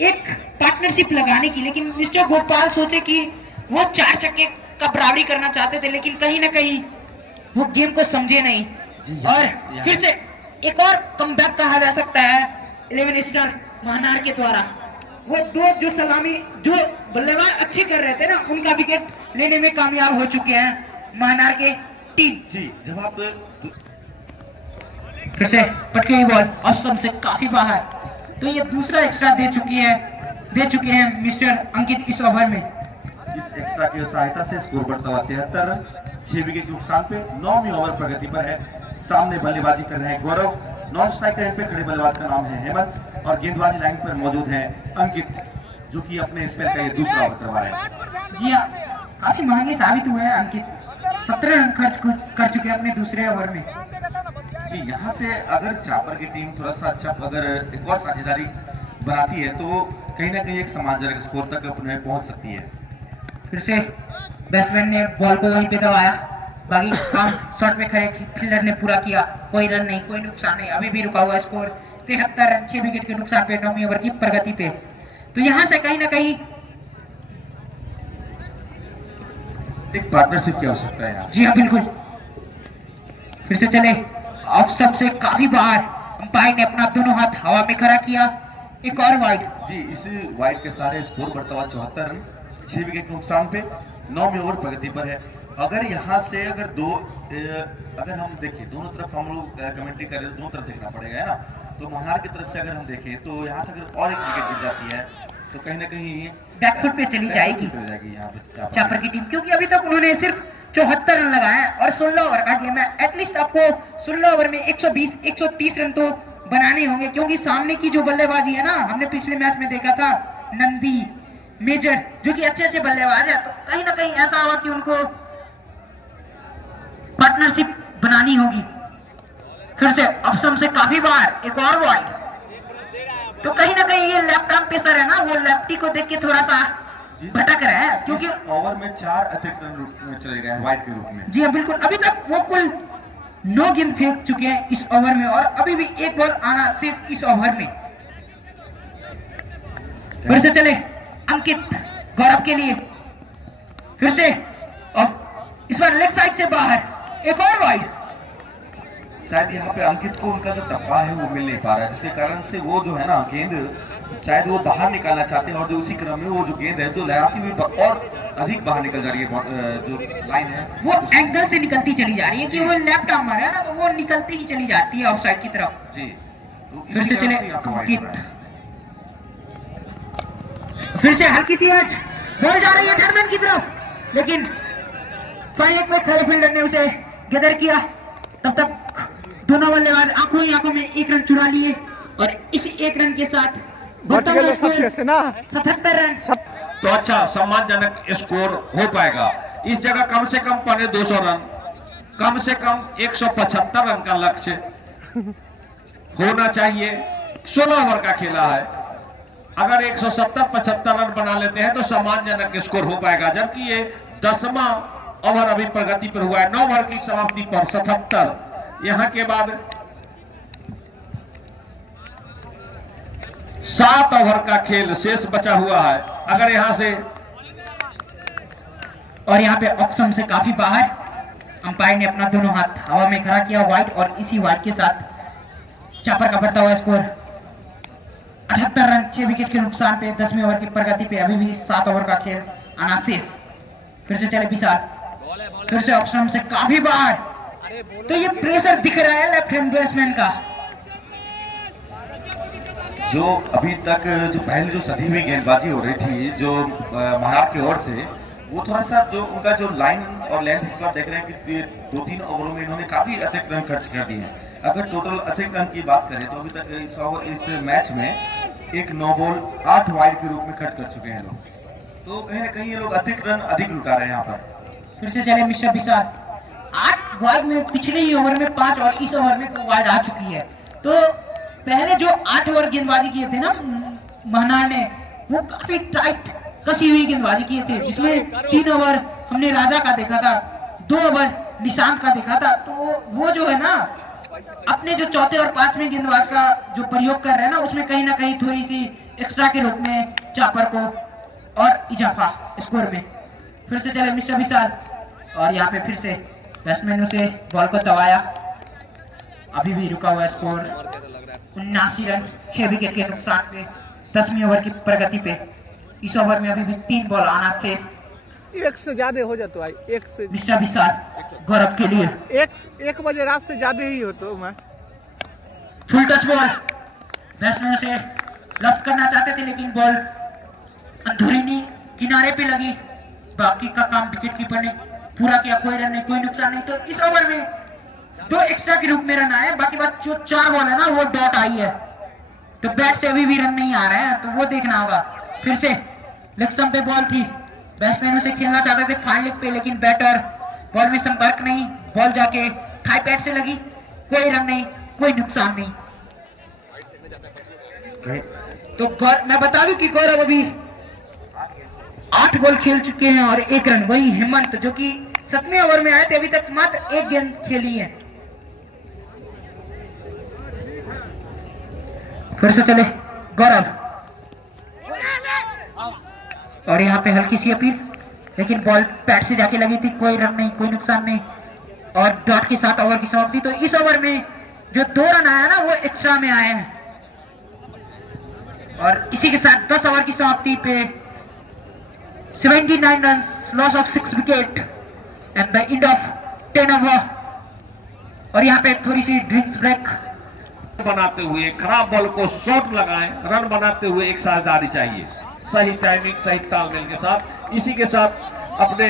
एक पार्टनरशिप लगाने की। लेकिन मिस्टर गोपाल सोचे कि वो 4 छक्के का बराबरी करना चाहते थे, लेकिन कहीं ना कहीं वो गेम को समझे नहीं और फिर से एक और कमबैक कहा जा सकता है 11 स्टार महानार के द्वारा। वो 2 जो सलामी जो बल्लेबाज अच्छे कर रहे थे ना, उनका विकेट लेने में कामयाब हो चुके हैं महानार के टीम। जी जब आप फिर से पटकी हुई बॉल ऑफ से काफी बाहर, तो ये दूसरा एक्स्ट्रा दे चुके हैं मिस्टर अंकित इस ओवर में। इस एक्स्ट्रा की सहायता से स्कोर बढ़ता हुआ 73 रन 6 विकेट के नुकसान पे 9वीं ओवर प्रगति पर है। सामने बल्लेबाजी कर रहे हैं गौरव, नॉन स्ट्राइक लाइन पे खड़े बल्लेबाज का नाम है हेमंत और गेंदबाजी लाइन पर मौजूद है अंकित, जो कि अपने स्पेल का ये दूसरा ओवर करवा रहे हैं। जी हाँ, काफी महंगे साबित हुए हैं अंकित, 17 रन खर्च कर चुके हैं अपने दूसरे ओवर में। जी यहाँ से अगर चापर की टीम थोड़ा सा अच्छा अगर एक और साझेदारी बनाती है तो कहीं ना कहीं एक सम्मानजनक स्कोर तक अपने पहुंच सकती है। फिर से बैट्समैन ने बॉल को वहीं पे दबाया, बाकी काम शॉट में खड़े फील्डर ने पूरा किया, कोई रन नहीं, कोई नुकसान नहीं, अभी भी रुका हुआ स्कोर 73 रन 6 विकेट के नुकसान पे 9वीं ओवर की प्रगति पे। तो यहाँ से कहीं ना कहीं एक पार्टनरशिप की आवश्यकता है यहाँ। जी हाँ बिल्कुल। फिर से चले ऑफ स्टंप से काफी बाहर, अंपायर ने अपना दोनों हाथ हवा में खड़ा किया, एक और वाइड। जी इस वाइड के सारे स्कोर बढ़ता हुआ 74 रन 6 विकेट के नुकसान पे 9वीं ओवर प्रगति पर है। अगर यहाँ से अगर हम देखें दोनों तरफ, हम लोग कमेंट्री कर रहे हैं, दोनों तरफ देखना पड़ेगा है ना। तो महार की तरफ से अगर हम देखें तो यहाँ से अगर और एक विकेट गिर जाती है तो कहीं ना कहीं बैकफुट पे चली जाएगी यहाँ पे चापर की टीम, क्योंकि अभी तक उन्होंने सिर्फ 74 रन लगाए और 16 ओवर का गेम है। एटलीस्ट आपको 16 ओवर में 120-130 रन तो बनाने होंगे, क्योंकि सामने की जो बल्लेबाजी है ना, हमने पिछले मैच में देखा था नंदी मेजर जो कि अच्छे बल्लेबाज है, तो कहीं ना कहीं ऐसा हुआ कि उनको पार्टनरशिप बनानी होगी। फिर से ऑप्शन से काफी बार एक और वाइड, तो कहीं ना कहीं ये लेफ्ट आर्म पेसर है ना, वो लेफ्टी को देख के थोड़ा सा भटक रहा है, क्योंकि ओवर में 4 अतिरिक्त रन चले गए हैं वाइड के रूप में। जी हाँ बिल्कुल, अभी तक वो कुल 9 गेंद फेंक चुके हैं इस ओवर में और अभी भी एक बॉल आना शेष इस ओवर में। फिर से चले अंकित गौरव के लिए, फिर से और इस बार लेग साइड से बाहर एक और वाइड। शायद यहाँ पे अंकित को उनका जो टप्पा है वो मिल नहीं पा रहा है, जिसके कारण से वो जो है ना गेंद शायद वो बाहर निकालना चाहते हैं और जो उसी क्रम में वो जो गेंद है तो लहराती हुई और अधिक बाहर निकल जा रही है। जो लाइन है वो एंगल से निकलती चली जा रही है कि वो लेफ्ट आर्म है ना, तो वो निकलती ही चली जाती है ऑफ साइड की तरफ। जी फिर से चले अंकित, फिर से हल्की सी एज, बॉल जा रही है धर्मेंद्र की तरफ, लेकिन फाइनल में खड़े फील्डर ने उसे गैदर किया। तब तक दोनों बल्लेबाज आंखों ही आंखों में एक रन चुरा लिए और इस एक रन के साथ बच गए सब कैसे ना 77 रन। तो अच्छा सम्मानजनक स्कोर हो पाएगा। इस जगह कम से कम 200 रन, कम से कम 175 रन का लक्ष्य होना चाहिए। 16 ओवर का खेला है, अगर 170-75 रन बना लेते हैं तो सम्मानजनक स्कोर हो पाएगा, जबकि ये 10वां ओवर अभी प्रगति पर हुआ है। 9 ओवर की समाप्ति पर 77। यहां के बाद 7 ओवर का खेल शेष बचा हुआ है। अगर यहां से और यहाँ पे ऑक्सम से काफी बाहर, अंपायर ने अपना दोनों हाथ हवा में खड़ा किया वाइड, और इसी वाइड के साथ चापर का बढ़ता हुआ स्कोर 78 रन 6 विकेट के नुकसान पे 10वें ओवर की प्रगति पे अभी भी 7 ओवर का खेल आना शेष। फिर से चले विशाल, फिर से ऑक्सम से काफी बाहर, तो ये प्रेशर दिख रहा है लेफ्ट हैंड बैट्समैन का। जो अभी तक जो पहले जो सदी हुई गेंदबाजी हो रही थी जो महाराष्ट्र की ओर से, वो थोड़ा सा जो उनका जो लाइन और लेंथ इस बार देख रहे हैं कि 2-3 ओवरों में इन्होंने काफी अतिरिक्त रन खर्च कर दिए हैं। अगर टोटल अतिरिक्त रन की बात करें तो अभी तक इस मैच में एक 9 बॉल 8 वाइड के रूप में खर्च कर चुके हैं लोग, तो कहीं ना कहीं ये लोग अतिरिक्त रन अधिक लुटा रहे हैं यहाँ पर। फिर से चले मिस्टर विशाल, 8 वाइड में पिछले ही ओवर में 5 और इस ओवर में 2 वाइड आ चुकी है। तो पहले जो 8 ओवर गेंदबाजी किए थे ना महनार ने, वो काफी टाइट कसी हुई गेंदबाजी किए थे, जिसमें 3 ओवर हमने राजा का देखा था, 2 ओवर निशांत का देखा था। तो वो जो है ना अपने जो चौथे और 5वें गेंदबाज का जो प्रयोग कर रहे हैं ना, उसमें कहीं ना कहीं थोड़ी सी एक्स्ट्रा के रूप में चापर को और इजाफा स्कोर में। फिर से चले मिस्टर विशाल, और यहाँ पे फिर से बैट्समैन से बॉल को दबाया, अभी भी रुका हुआ स्कोर 79 रन 6 विकेट के नुकसान पे 10वीं ओवर की प्रगति पे। इस ओवर में अभी भी 3 बॉल आना शेष। एक से ज्यादा हो जाता है, एक से मिस्टर विशाल गौरव के लिए एक बजे रात से ज्यादा ही हो तो match. Full touch ball, batsman से लफ्ट करना चाहते थे लेकिन बॉल अधूरी नहीं, किनारे पे लगी। बाकी का काम विकेट कीपर ने पूरा किया, कोई रन नहीं, कोई नुकसान नहीं। तो इस ओवर में 2 एक्स्ट्रा के रूप में रन आए, बाकी बात जो 4 बॉल है ना वो डॉट आई है, तो बैट से अभी भी रन नहीं आ रहे हैं, तो वो देखना होगा। फिर से लेग स्टंप पे बॉल थी, बैट्समैन से खेलना चाहते थे फाइन लेग पे, लेकिन बैटर बॉल में संपर्क नहीं, बॉल जाके थाई पैड से लगी, कोई रन नहीं, कोई नुकसान नहीं। तो मैं बता दूं कि गौरव अभी 8 बॉल खेल चुके हैं और 1 रन। वही हेमंत जो कि 7वें ओवर में आए थे, अभी तक मात्र 1 गेंद खेली है। फिर से चले गौरव, और यहाँ पे हल्की सी अपील, लेकिन बॉल पैड से जाके लगी थी, कोई रन नहीं, कोई नुकसान नहीं, और डॉट के साथ ओवर की समाप्ति। तो इस ओवर में जो 2 रन आया ना वो एक्स्ट्रा में आए हैं, और इसी के साथ 10 ओवर की समाप्ति पे 79 run, loss of 6 wicket and the end of 10 over. और यहाँ पे थोड़ी सी ड्रिंक्स ब्रेक बनाते हुए खराब बॉल को शॉट लगाएं, रन बनाते हुए एक साझेदारी चाहिए, सही टाइमिंग सही तालमेल के साथ। इसी के साथ अपने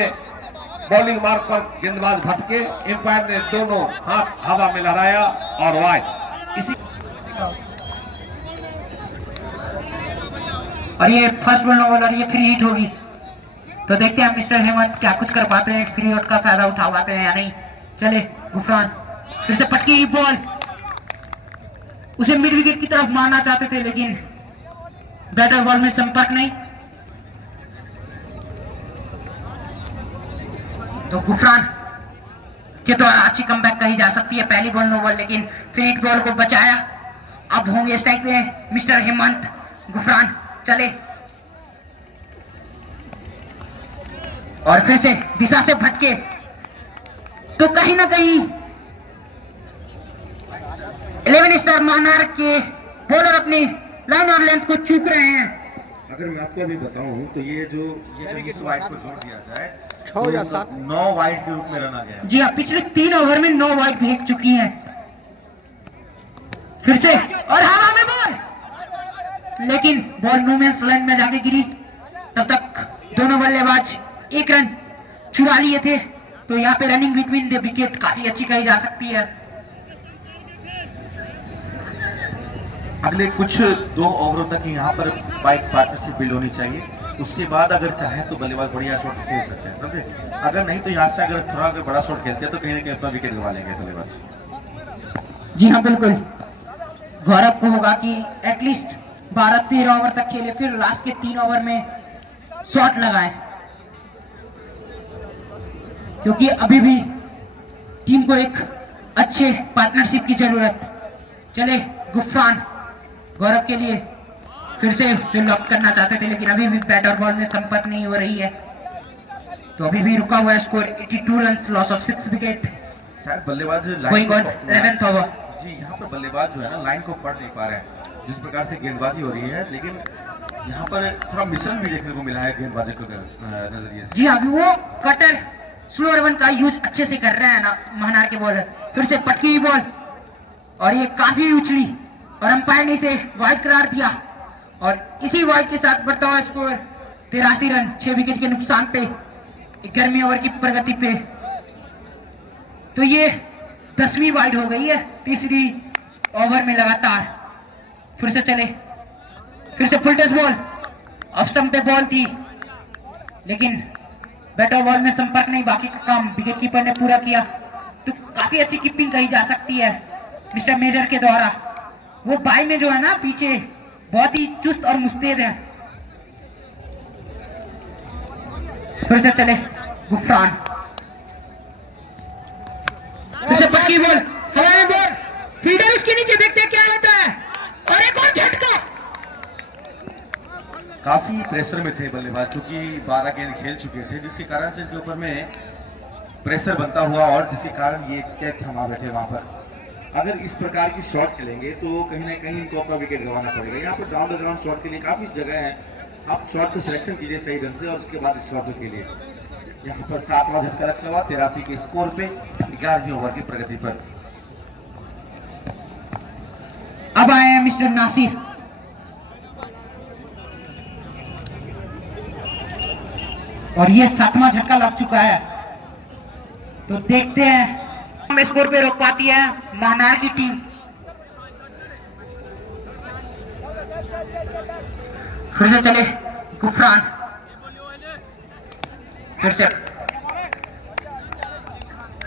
बॉलिंग मार्क पर गेंदबाज भटके, एम्पायर ने दोनों हाथ हवा में लहराया और वाइड। इसी और ये फर्स्ट बॉल नो बॉल और ये फ्री हिट होगी, तो देखते हैं मिस्टर हेमंत क्या कुछ कर पाते हैं, फ्री हिट का फायदा उठा पाते हैं या नहीं। चले गुफरान, फिर से पटकी बॉल, उसे मिड विकेट की तरफ मारना चाहते थे लेकिन बैटर बॉल में संपर्क नहीं। तो गुफरान के द्वारा अच्छी कमबैक कही जा सकती है, पहली बॉल नो बॉल, लेकिन फिर बॉल को बचाया। अब होंगे स्ट्राइक पे मिस्टर हेमंत गुफरान। चले, और फिर से दिशा से भटके, तो कहीं ना कहीं 11 स्टार महानार के बॉलर अपनी लाइन और लेंथ को चूक रहे हैं। अगर मैं आपको अभी बताऊं तो ये जो वाइड पर जोड़ दिया जाए 6 या 7 9 वाइड के रूप में रना गया। जी हाँ, पिछले 3 ओवर में 9 वाइड भेज चुकी हैं। फिर से और हवा में बॉल, लेकिन बॉल नो मैंस लाइन में जाके गिरी, दोनों बल्लेबाज 1 रन चुरा लिए थे, तो यहाँ पे रनिंग बिटवीन द विकेट काफी अच्छी कही जा सकती है। अगले कुछ 2 ओवरों तक यहाँ पर बाइक पार्टनरशिप बिल्ड होनी चाहिए। उसके बाद अगर चाहे तो बल्लेबाज बढ़िया शॉट खेल सकते हैं, समझे। अगर नहीं तो यहाँ से अगर थोड़ा अगर बड़ा शॉट खेलते हैं तो कहीं ना कहीं अपना विकेट गंवा लेंगे बल्लेबाज। जी हाँ, बिल्कुल। गौरव को होगा कि एटलीस्ट 12-13 ओवर तक खेले, फिर लास्ट के 3 ओवर में शॉट लगाए, क्योंकि अभी भी टीम को एक अच्छे पार्टनरशिप की जरूरत। चले गुफरान गौरव के लिए फिर से लॉक करना चाहते थे, लेकिन अभी भी बैट और बॉल में संपर्क नहीं हो रही है, तो अभी भी रुका हुआ है score 82 run, loss of 6 wicket. शायद बल्लेबाज गोइंग ऑन 11th ओवर। जी, यहाँ पर बल्लेबाज जो है ना लाइन को पढ़ नहीं पा रहे हैं, जिस प्रकार से गेंदबाजी हो रही है, लेकिन यहाँ पर थोड़ा मिश्रण भी देखने को मिला है गेंदबाजी को नजरिए से। जी अभी वो कटर स्लो रन का यूज अच्छे से कर रहे हैं ना महनार के बॉलर। फिर से पटकी हुई बॉल और ये काफी उछली और अंपायर ने इसे वाइड करार दिया, और इसी वाइड के साथ बढ़ता हुआ स्कोर 83 रन 6 विकेट के नुकसान पे 11वें ओवर की प्रगति पे। तो ये 10वीं वाइड हो गई है तीसरी ओवर में लगातार। फिर से चले, फिर से full touch ball, off stump पे बॉल थी, लेकिन बैट और बॉल में संपर्क नहीं, बाकी का काम विकेट कीपर ने पूरा किया। तो काफी अच्छी कीपिंग कही जा सकती है मिस्टर मेजर के द्वारा। वो बाई में जो है ना पीछे बहुत ही चुस्त और मुस्तैद है। फिर से चले गुफरान, फिर से पक्की बॉल, हवाई बॉल, फील्डर उसके नीचे, देखते क्या होता है, और एक और झटका। काफी प्रेशर में थे बल्लेबाज, क्योंकि 12 गेंद खेल चुके थे, जिसके कारण से इनके ऊपर में प्रेशर बनता हुआ और जिसके कारण ये कैच थमा बैठे वहां पर। अगर इस प्रकार की शॉट खेलेंगे तो कहीं ना कहीं इनको अपना विकेट गंवाना पड़ेगा। यहाँ पर ग्राउंड ग्राउंड शॉट के लिए काफी जगह है, आप शॉट को सिलेक्शन कीजिए सही ढंग से और उसके बाद इस शॉट को खेलिए। यहाँ पर 7वां झटका लगता हुआ 83 के स्कोर पे 11वें ओवर की प्रगति पर। अब आए हैं मिस्टर नासिर, और ये 7वां झटका लग चुका है, तो देखते हैं स्कोर पे रोक पाती है महनार की टीम। फिर से चले गुफरान, फिर से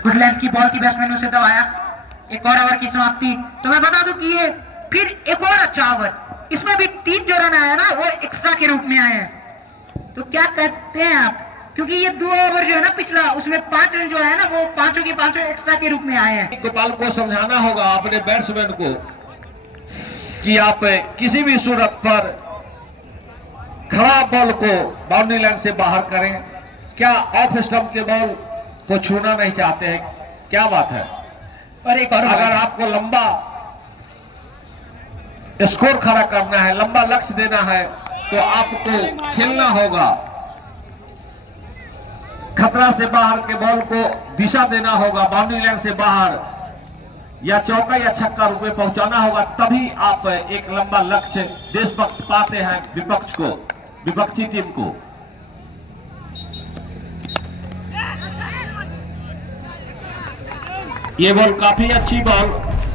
गुड लेंथ की बॉल की बैट्समैन उसे दबाया। एक और ओवर की समाप्ति। तो मैं बता दूं कि ये फिर एक और अच्छा ओवर, इसमें भी 3 जो रन आया ना वो एक्स्ट्रा के रूप में आए हैं। तो क्या कहते हैं आप, क्योंकि ये 2 ओवर जो है ना पिछला, उसमें 5 रन जो है ना वो 5 के 5 एक्स्ट्रा के रूप में आए हैं। गोपाल को समझाना होगा अपने बैट्समैन को कि आप किसी भी सूरत पर खराब बॉल को बाउंड्री लाइन से बाहर करें। क्या ऑफ स्टंप के बॉल को छूना नहीं चाहते हैं? क्या बात है। और एक और अगर आपको लंबा स्कोर खड़ा करना है, लंबा लक्ष्य देना है, तो आपको खेलना होगा, खतरा से बाहर के बॉल को दिशा देना होगा, बाउंड्री लाइन से बाहर या चौका या छक्का रूप में पहुंचाना होगा, तभी आप एक लंबा लक्ष्य देशभक्त पाते हैं विपक्ष को, विपक्षी टीम को। ये बॉल काफी अच्छी बॉल,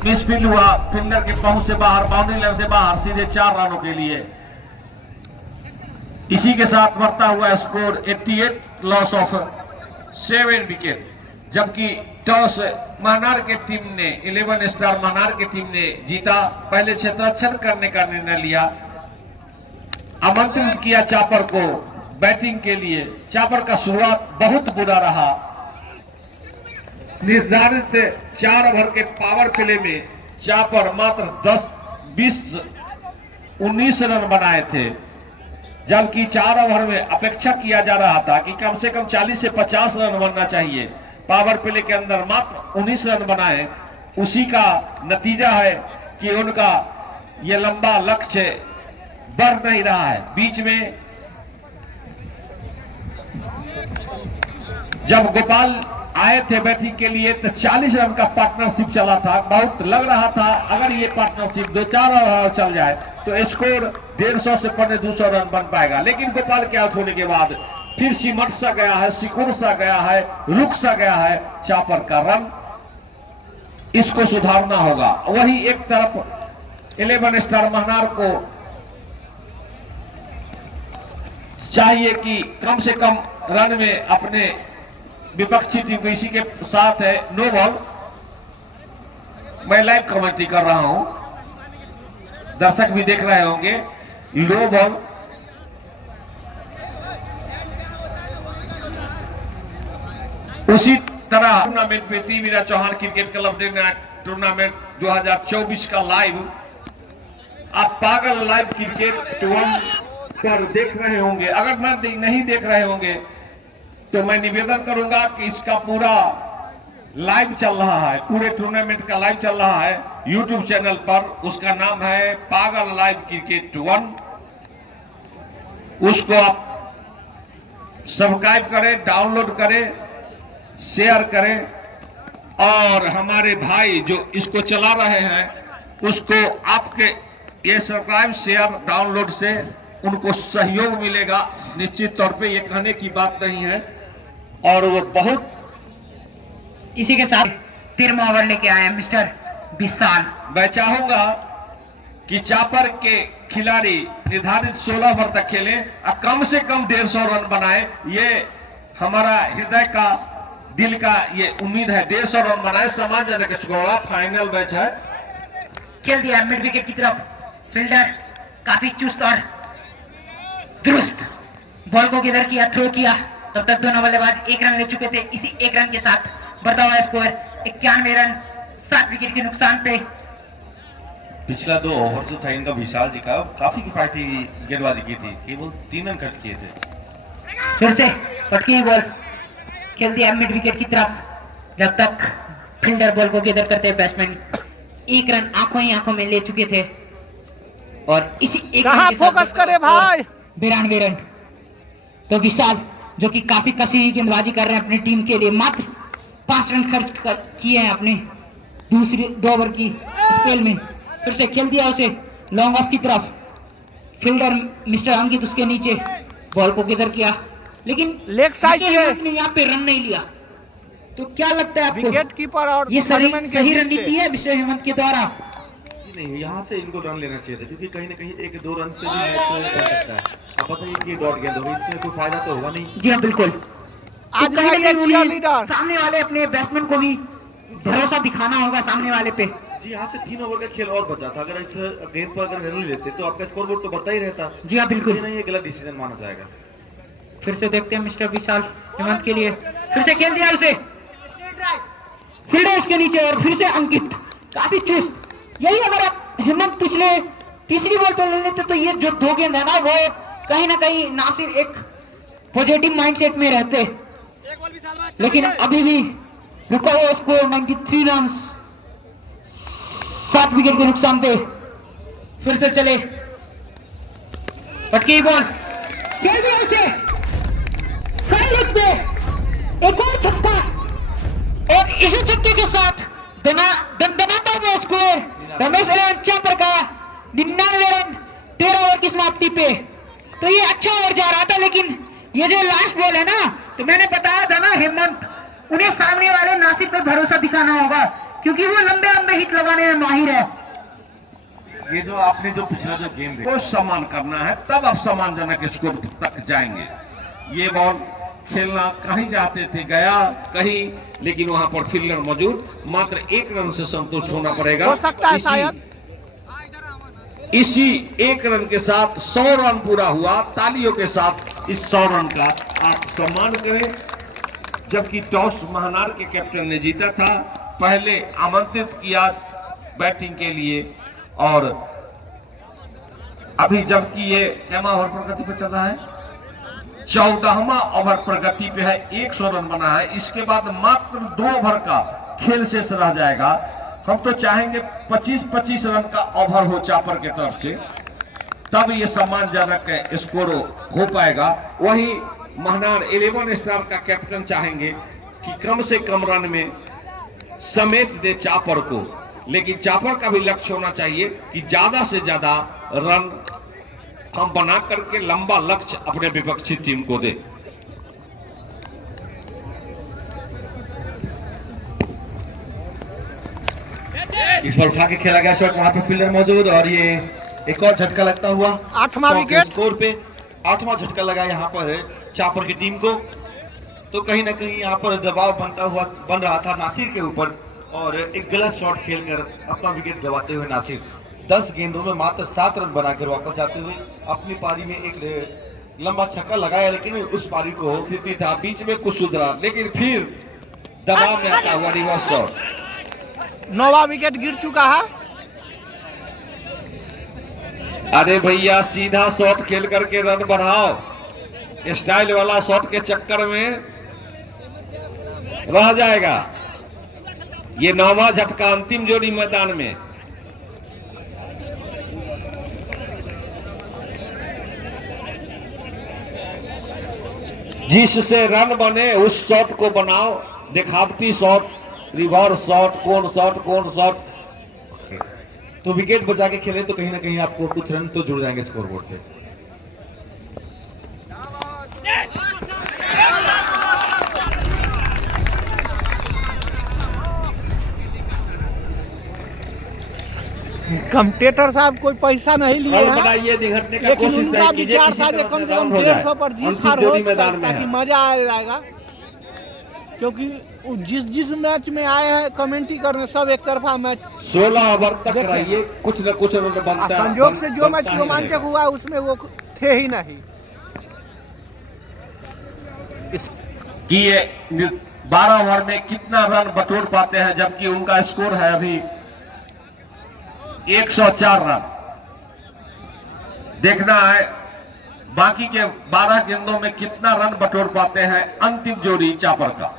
मिसफील्ड हुआ, फील्डर के पहुंच से बाहर, बाउंड्री लाइन से बाहर, सीधे 4 रनों के लिए। इसी के साथ बढ़ता हुआ स्कोर 88, लॉस ऑफ 7 विकेट। जबकि टॉस महनार के टीम ने, 11 स्टार महनार की टीम ने जीता। पहले क्षेत्ररक्षण करने का निर्णय लिया, आमंत्रित किया चापर को बैटिंग के लिए। चापर का शुरुआत बहुत बुरा रहा। निर्धारित 4 ओवर के पावर प्ले में चापर मात्र 10, 20, 19 रन बनाए थे, जबकि 4 ओवर में अपेक्षा किया जा रहा था कि कम से कम 40 से 50 रन बनना चाहिए। पावर प्ले के अंदर मात्र 19 रन बनाए। उसी का नतीजा है कि उनका ये लंबा लक्ष्य बढ़ नहीं रहा है। बीच में जब गोपाल आए थे बैटिंग के लिए तो 40 रन का पार्टनरशिप चला था। बहुत लग रहा था अगर ये पार्टनरशिप 2-4 ओवर चल जाए तो स्कोर 150 से 200 रन बन पाएगा, लेकिन गोपाल के आउट होने के बाद फिर सिमट सा गया है, सिकुड़ सा गया है, रुक सा गया है चापर का रन। इसको सुधारना होगा। वही एक तरफ 11 स्टार महनार को चाहिए कि कम से कम रन में अपने विपक्षी टीम को, इसी के साथ है नो बॉल। मैं लाइव कमेंट्री कर रहा हूं, दर्शक भी देख रहे होंगे। लो बॉल, उसी तरह टूर्नामेंट में Veera Chauhan cricket club day night tournament 2024 का लाइव आप पागल लाइव क्रिकेट 1 पर देख रहे होंगे। अगर नहीं देख रहे होंगे तो मैं निवेदन करूंगा कि इसका पूरा लाइव चल रहा है, पूरे टूर्नामेंट का लाइव चल रहा है यूट्यूब चैनल पर। उसका नाम है पागल लाइव क्रिकेट 1। उसको आप सब्सक्राइब करें, डाउनलोड करें, शेयर करें और हमारे भाई जो इसको चला रहे हैं उसको आपके ये सब्सक्राइब, शेयर, डाउनलोड से उनको सहयोग मिलेगा निश्चित तौर पे। ये कहने की बात नहीं है और वो बहुत। इसी के साथ 13वां ओवर लेके आए हैं मिस्टर विशाल। मैं चाहूंगा कि चापर के खिलाड़ी निर्धारित 16 ओवर तक खेलें और कम से कम 150 रन बनाए। ये हमारा हृदय का, दिल का ये उम्मीद है। 150 रन बनाए, सम्मानजनक स्कोर। फाइनल मैच है। खेल दिया मिड विकेट की तरफ, फील्डर काफी चुस्त और दुरुस्त, बॉल को किधर किया, थ्रो किया। तब तक दोनों बल्लेबाज 1 रन ले चुके थे। इसी 1 रन के साथ बढ़ता हुआ स्कोर 91 रन 7 विकेट के नुकसान पे। पिछला 2 ओवर जो था इनका विशाल जी का, काफी किफायती गेंदबाजी की थी, केवल 3 रन खर्च किए थे। फिर से पटकी बॉल खेल दिया मिड विकेट की तरफ। जब तक फील्डर बॉल को किधर करते बैट्समैन 1 रन आंखों ही आंखों में ले चुके थे और इसी 1 रन कहाँ के साथ फोकस करे भाई। 92 रन। तो विशाल जो कि काफी कसी गेंदबाजी कर रहे हैं अपनी टीम के लिए, मात्र 5 रन खर्च किए हैं अपने दूसरे 2 ओवर की स्पेल में। फिर से खेल दिया उसे लॉन्ग ऑफ की तरफ। फील्डर मिस्टर अंकित उसके नीचे, बॉल को किधर किया लेकिन लेग साइड से ने यहाँ पे रन नहीं लिया। तो क्या लगता है आपको, विकेट कीपर और ये सही टूर्नामेंट के बीच रणनीति से है मिस्टर हेमंत के द्वारा? नहीं, यहाँ से इनको रन लेना चाहिए था, क्योंकि कहीं ना कहीं 1-2 रन से भी मैच बन सकता है। आप बताइए कि डॉट गेंद होगी, इसमें कोई फायदा तो होगा नहीं। जी हाँ बिल्कुल। आज तो कहीं ना नहीं है कहीं cheer उन्हें leader। सामने वाले अपने बैट्समैन को भी भरोसा दिखाना होगा सामने वाले पे। जी, यहाँ से 3 ओवर का खेल और बचा था। अगर इस गेंद पर अगर रन लेते तो आपका स्कोरबोर्ड तो बढ़ता ही रहता। जी हाँ बिल्कुल। ये नहीं, ये गलत डिसीजन माना जाएगा। फिर से देखते हैं मिस्टर विशाल हेमंत के लिए। फिर से खेल दिया उसे, फील्डर उसके नीचे और फिर से अंकित काफी चुस्त। यही अगर आप हेमंत तीसरी बॉल पे ले लेते तो ये जो 2 गेंद है ना, वो कहीं ना कहीं नासिर एक पॉजिटिव माइंडसेट में रहते। लेकिन अभी भी रुका हुआ स्कोर 93 रन 7 विकेट के नुकसान पे। फिर से चले, पटकी बॉल खेल दिया उसे, पे एक और छक्का और इसी छक्के के साथ दनाता हुआ स्कोर रमेश चापर का 99 रन 13 ओवर की समाप्ति पे। तो ये अच्छा ओवर जा रहा था, लेकिन ये जो लास्ट बॉल है ना, तो मैंने बताया था ना हेमंत, उन्हें सामने वाले नासिर पे भरोसा दिखाना होगा क्योंकि वो लंबे लंबे हिट लगाने में माहिर है। ये जो आपने जो पिछला जो गेम देखा, को सम्मान करना है, तब आप सम्मानजनक स्कोर तक जाएंगे। ये बॉल खेलना कहीं जाते थे, गया कहीं, लेकिन वहां पर फील्डर मौजूद। मात्र 1 रन से संतुष्ट होना पड़ेगा। हो सकता है शायद इसी 1 रन के साथ 100 रन पूरा हुआ। तालियों के साथ इस 100 रन का आप सम्मान करें। जबकि टॉस महनार के कैप्टन ने जीता था, पहले आमंत्रित किया बैटिंग के लिए और अभी जबकि ये कैमा ओवर प्रगति पे चल रहा है, 14वां ओवर प्रगति पे है, 100 रन बना है। इसके बाद मात्र 2 ओवर का खेल शेष रह जाएगा। हम तो चाहेंगे 25-25 रन का ओवर हो चापर के तरफ से, तब ये सम्मानजनक स्कोर हो पाएगा। वही महनार 11 स्टार का कैप्टन चाहेंगे कि कम से कम रन में समेट दे चापर को, लेकिन चापर का भी लक्ष्य होना चाहिए कि ज्यादा से ज्यादा रन हम बना करके लंबा लक्ष्य अपने विपक्षी टीम को दे। इस पर उठा के खेला गया शॉट, वहां पे फील्डर मौजूद, और ये एक और झटका लगता हुआ 8वां 100 के विकेट। स्कोर पे 8वां झटका लगा यहाँ पर चापर की टीम को। तो कहीं ना कहीं यहाँ पर दबाव बन रहा था नासिर के ऊपर, और एक गलत शॉट खेलकर अपना विकेट गंवाते हुए नासिर 10 गेंदों में मात्र 7 रन बनाकर वापस आते हुए अपनी पारी में एक लंबा छक्का लगाया, लेकिन उस पारी को स्थिति था बीच में कुछ सुधरा, लेकिन फिर दबाव में आता हुआ रिवर्स शॉट। 9वां विकेट गिर चुका है। अरे भैया सीधा शॉट खेल करके रन बढ़ाओ, स्टाइल वाला शॉट के चक्कर में रह जाएगा। ये 9वां झटका अंतिम जोड़ी मैदान में। जिससे रन बने उस शॉट को बनाओ, दिखावती शॉट, रिवर्स शॉट, कोन शॉट। तो विकेट बचा के खेले तो कहीं ना कहीं आपको कुछ रन तो जुड़ जाएंगे स्कोरबोर्ड पे। कमेंटेटर साहब कोई पैसा नहीं लिए और हैं, बनाइए, निगटने का लेकिन कोशिश उनका नहीं कीजिए, विचार किसी था तरह कि कम से से कम आउट हो जाए। 150 पर जीत अंतिम हार जोड़ी हो, मैदान में ताकि है। मजा आ जाएगा। क्योंकि जिस मैच में आए हैं कमेंट्री करने, सब एक तरफा मैच। 16 ओवर तक देखें। रहिए, कुछ न कुछ रन बनता है। संजोग से जो मैच बनता ही रोमांचक रहेगा। हुआ उसमें वो थे ही नहीं। कि ये 12 ओवर में कितना रन बटोर पाते हैं, जबकि उनका स्कोर है अभी 104 रन। देखना है बाकी के 12 गेंदों में कितना रन बटोर पाते हैं अंतिम जोड़ी चापर का।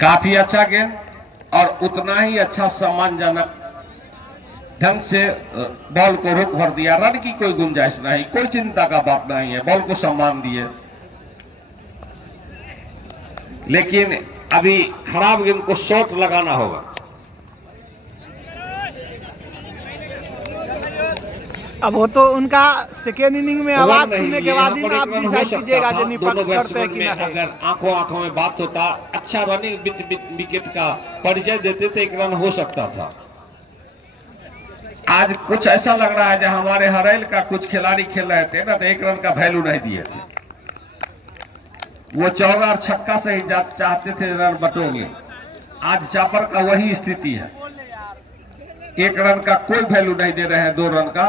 काफी अच्छा गेंद और उतना ही अच्छा सम्मानजनक ढंग से बॉल को रुख भर दिया। रन की कोई गुंजाइश नहीं, कोई चिंता का बात नहीं है, बॉल को सम्मान दिए। लेकिन अभी खराब गेंद को शॉट लगाना होगा। अब वो तो उनका सेकेंड इनिंग में आवाज रन नहीं सुनने के लिए, बाद ही यहाँ पर ना आप एक रन हो डिसाइड सकता कीजिएगा था। जो दोनों निष्पक्ष करते हैं बैट्समैन कि में नहीं। अगर आंखों आंखों में बात होता, अच्छा रनिंग विकेट का परिचय देते थे, एक रन हो सकता था। आज कुछ ऐसा लग रहा है जब हमारे हरेल का कुछ खिलाड़ी खेल रहे थे ना, तो एक रन का वैल्यू नहीं दिए थे। वो चौका और छक्का से ही चाहते थे रन बटोरने। आज चापर का वही स्थिति है, एक रन का कोई वैल्यू नहीं दे रहे हैं, 2 रन का।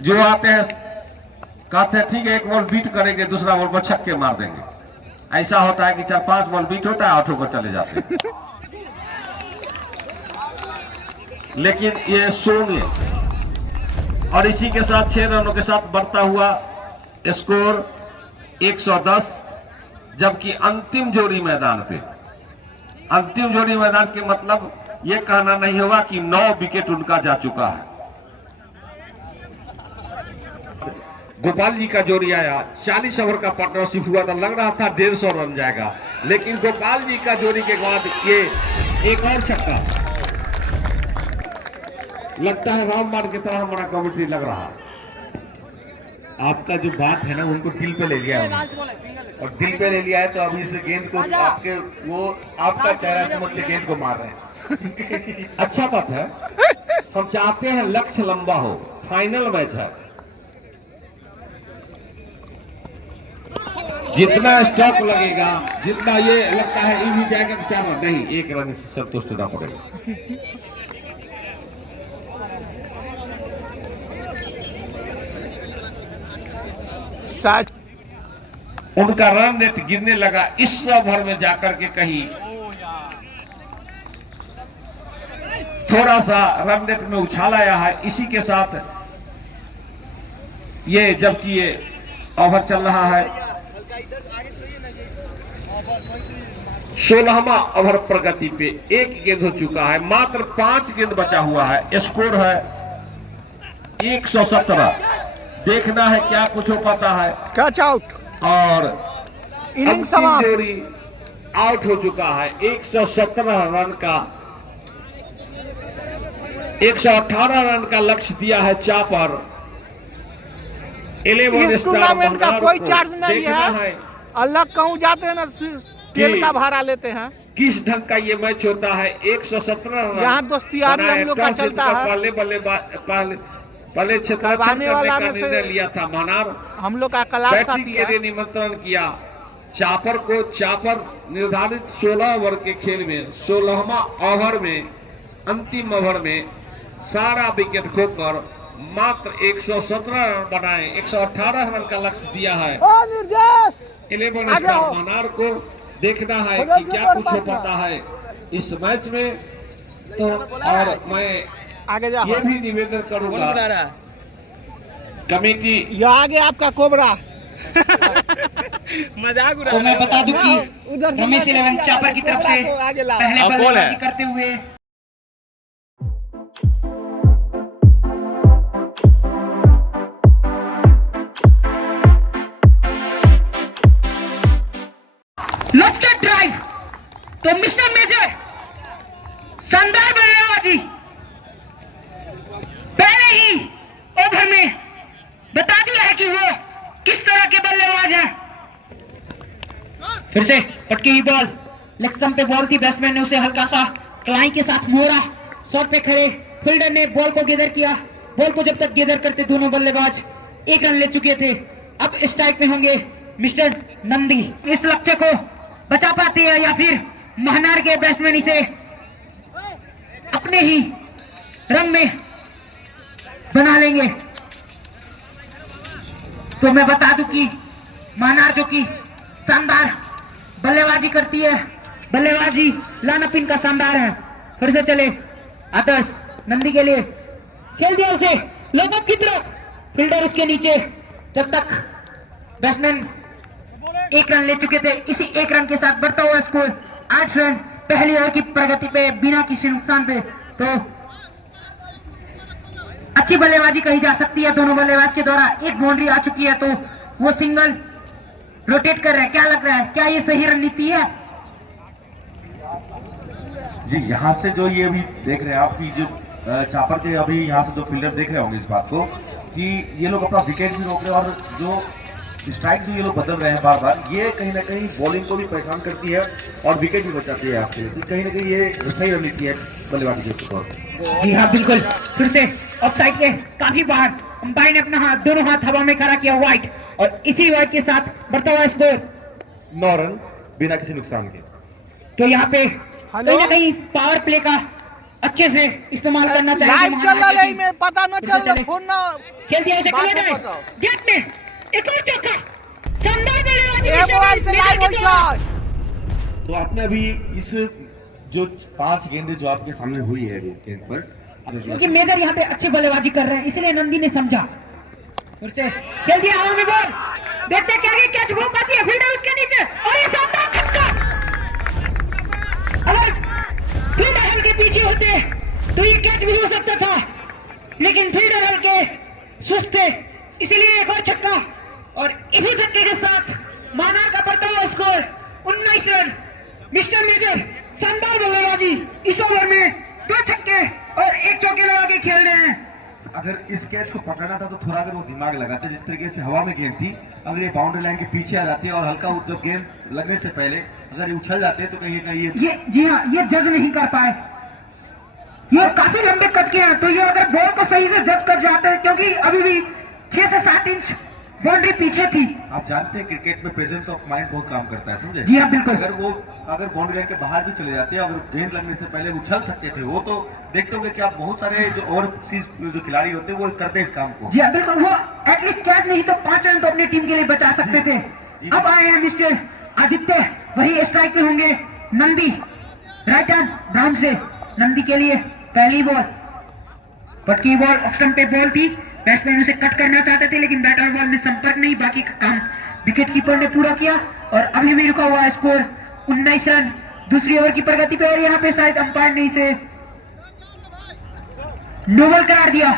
जो आते हैं कहते हैं ठीक है, एक बॉल बीट करेंगे, दूसरा बॉल पर छक्के मार देंगे। ऐसा होता है कि 4-5 बॉल बीट होता है, 8 ओवर चले जाते हैं। लेकिन ये शून्य, और इसी के साथ 6 रनों के साथ बढ़ता हुआ स्कोर 110, जबकि अंतिम जोड़ी मैदान पे, अंतिम जोड़ी मैदान के मतलब ये कहना नहीं होगा कि 9 विकेट उनका जा चुका है। गोपाल जी का जोड़ी आया, 40 ओवर का पार्टनरशिप हुआ था, लग रहा था 150 रन जाएगा, लेकिन गोपाल जी का जोड़ी के बाद ये एक और छक्का, लगता है राउंड मार की तरह हमारा कमेंट्री लग रहा है। आपका जो बात है ना, उनको दिल पे ले लिया है, और दिल पे ले लिया है तो अभी इस गेंद को आपके वो आपका चेहरा समझ के गेंद को मार रहे हैं। अच्छा बात है, हम चाहते हैं लक्ष्य लंबा हो, फाइनल मैच है। जितना स्टॉप लगेगा, जितना ये लगता है ये भी जाएगा, 4 रन नहीं, 1 रन से संतुष्ट होना पड़ेगा। उनका रन रेट गिरने लगा इस ओवर में जाकर के, कहीं थोड़ा सा रन रेट में उछाल आया है। इसी के साथ ये, जबकि ये ओवर चल रहा है 16वां ओवर प्रगति पे, 1 गेंद हो चुका है, मात्र 5 गेंद बचा हुआ है, स्कोर है 117। देखना है क्या कुछ हो पाता है। टच आउट और इनिंग समाप्त। जोड़ी आउट हो चुका है। 117 रन का, 118 रन का लक्ष्य दिया है चापर, 11 इस स्टार टूर्नामेंट का महनार कोई को चार्ज नहीं देखना है। अलग कहूँ जाते हैं ना, तेल का भाड़ा लेते हैं। किस ढंग का ये मैच होता है। 117 रन यहाँ दोस्तियारी हम लोग का टॉस चलता जीतकर है। पहले क्षेत्र करवाने वाला का में से निर्णय लिया था। महनार हम लोग का क्लास बैटिंग साथी के लिए है। निमंत्रण किया चापर निर्धारित 16 ओवर के खेल में 16वां ओवर में अंतिम ओवर में सारा विकेट खोकर मात्र 117 रन बनाए। 118 रन का लक्ष्य दिया है। 11 स्टार महनार को देखना है कि क्या कुछ हो पाता है इस मैच में। तो और मैं आगे जा, ये भी निवेदन करूंगा कमेटी, ये आगे आपका कोबरा। मजाक उड़ा तो मैं बता दूं कि उधर से रमेश 11 चापर की तरफ से आगे लाओ। पहले अब कौन है? बल्लेबाजी करते हुए लेफ्ट ड्राइव। तो मिस्टर मेजर शानदार बल्लेबाजी पहले ही ओवर में बता दिया है कि वो किस तरह के बल्लेबाज हैं। फिर से पटकी हुई बॉल, लेग स्टंप पे बॉल थी, बैट्समैन ने उसे हल्का सा कलाई के साथ मोड़ा। शॉट पे खड़े फील्डर ने बॉल को गैदर किया। बॉल को जब तक गैदर करते दोनों बल्लेबाज 1 रन ले चुके थे। अब स्ट्राइक में होंगे मिस्टर नंदी। इस लक्ष्य को बचा पाते हैं या फिर महनार के बैट्समैन इसे अपने ही रंग में बना लेंगे। तो मैं बता दूं कि महनार जो कि शानदार बल्लेबाजी करती है, बल्लेबाजी लाइनअप इनका शानदार है। फिर से चले आदर्श नंदी के लिए, खेल दिया उसे लोगों की तरफ, फील्डर उसके नीचे। जब तक बैट्समैन 1 रन ले चुके थे, इसी 1 रन के साथ बढ़ता हुआ स्कोर 8 रन पहली ओवर की प्रगति पे बिना किसी नुकसान पे। तो अच्छी बल्लेबाजी कही जा सकती है दोनों बल्लेबाज के द्वारा। एक बाउंड्री आ चुकी है तो वो सिंगल रोटेट कर रहे हैं। क्या लग रहा है, क्या ये सही रणनीति है? जी, यहाँ से जो ये अभी देख रहे हैं आप कि जो चापर के अभी यहाँ से जो फील्डर देख रहे होंगे इस बात को कि ये लोग अपना विकेट भी रोक रहे हैं और जो स्ट्राइक भी ये लोग बदल रहे हैं बार बार, ये कहीं ना कहीं बॉलिंग को भी परेशान करती है और विकेट भी बचाती है आपसे। कहीं ना कहीं ये सही रणनीति है बल्लेबाजी के ऊपर। जी हाँ बिल्कुल। फिर से ऑफसाइड के काफी बाहर, अंपायर ने अपना दोनों हाथ हवा में खड़ा किया वाइड, और इसी वाइड के साथ बढ़ता हुआ स्कोर 9 रन बिना किसी नुकसान के। तो यहाँ पे कहीं ना कहीं पावर प्ले का अच्छे से इस्तेमाल करना चाहिए। लाइव चल रहा है, में पता न चल रहा, फोन ना खेल दिया उसे, बात किया है, जाए बताओ। गेट में एक और चौका, शानदार बल्लेबाजी ए मोबाइल से लाइव हो चार। तो आपने अभी इस जो 5 गेंदें जो आपके सामने हुई है इस गेंद पर, क्योंकि मेजर यहाँ पे अच्छी बल्लेबाजी कर रहे हैं इसलिए नंदी ने समझा। फिर से खेल दिया हवा में बॉल, देखते क्या ये कैच हो पाती है, फील्डर उसके नीचे और ये शानदार छक्का। अगर फील्डर हल्के पीछे होते तो ये कैच भी हो सकता था, लेकिन फील्डर हल्के सुस्त थे इसीलिए एक और छक्का। और इसी छक्के के साथ महनार का बढ़ता हुआ स्कोर 19 रन। मिस्टर मेजर शानदार बल्लेबाजी, इस ओवर में 2 छक्के और 1 चौके लगा के खेल रहे हैं। अगर इस कैच को पकड़ना था तो थोड़ा अगर वो दिमाग लगाते, जिस तरीके से हवा में गेंद थी, अगर ये बाउंड्री लाइन के पीछे आ जाती है और हल्का जब गेंद लगने से पहले अगर ये उछल जाते तो कहीं ना ये जी हाँ, ये जज नहीं कर पाए, ये काफी लंबे कट के हैं। तो ये अगर बॉल को सही से जज कर जाते हैं, क्योंकि अभी भी 6 से 7 इंच बाउंड्री पीछे थी। आप जानते हैं क्रिकेट में प्रेजेंस ऑफ माइंड बहुत काम करता है, समझे? जी हाँ बिल्कुल। अगर बाउंड्री लाइन के बाहर भी चले जाते हैं, अगर गेंद लगने से पहले उछल सकते थे, वो तो देखते होंगे कि आप बहुत सारे जो ओवरसीज जो खिलाड़ी होते हैं वो करते हैं इस काम को। जी हाँ बिल्कुल, वो एटलीस्ट कैच नहीं तो 5 रन तो अपनी टीम के लिए बचा सकते थे। अब आए हैं मिस्टर आदित्य, वही स्ट्राइक पे होंगे नंदी। राइट हैंड ब्राउन से नंदी के लिए पहली बॉल, पटकी बॉल, ऑफ स्टंप पे बॉल थी, बैट्समैन उसे कट करना चाहते थे लेकिन बैट और बॉल में संपर्क नहीं, बाकी का काम विकेट कीपर ने पूरा किया। और अभी भी रुका हुआ है स्कोर 19 रन दूसरी ओवर की प्रगति पे। और यहाँ पे शायद अंपायर ने इसे नोबल करार दिया।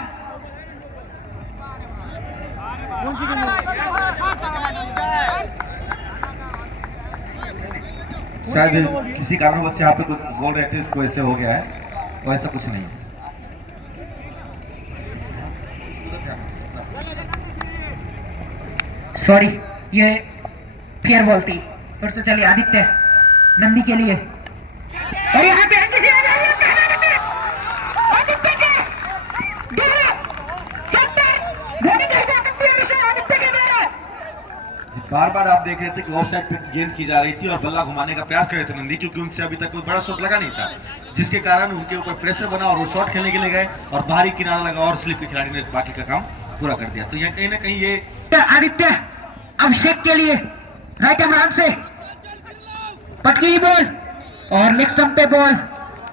शायद किसी कारणवश यहाँ पे कुछ बोल रहे थे, इसको ऐसे हो गया है, और ऐसा कुछ नहीं है। सॉरी, ये फेयर बॉल थी। फिर से चलिए आदित्य नंदी के लिए, और यहाँ पे किसी आ जा रही है आदित्य के आदित्य के द्वारा। बार बार आप देख रहे थे कि ऑफ साइड पे गेंद की जा रही थी और बल्ला घुमाने का प्रयास कर रहे थे नंदी, क्योंकि उनसे अभी तक कोई बड़ा शॉट लगा नहीं था, जिसके कारण उनके ऊपर प्रेशर बना और वो शॉट खेलने के लिए गए और बाहरी किनारा लगा और स्लिप के खिलाड़ी ने बाकी का काम पूरा कर दिया। तो यह कहीं ना कहीं ये आदित्य अभिषेक के लिए राइट आर्म से पटकी बॉल और लेग स्टंप पे बॉल,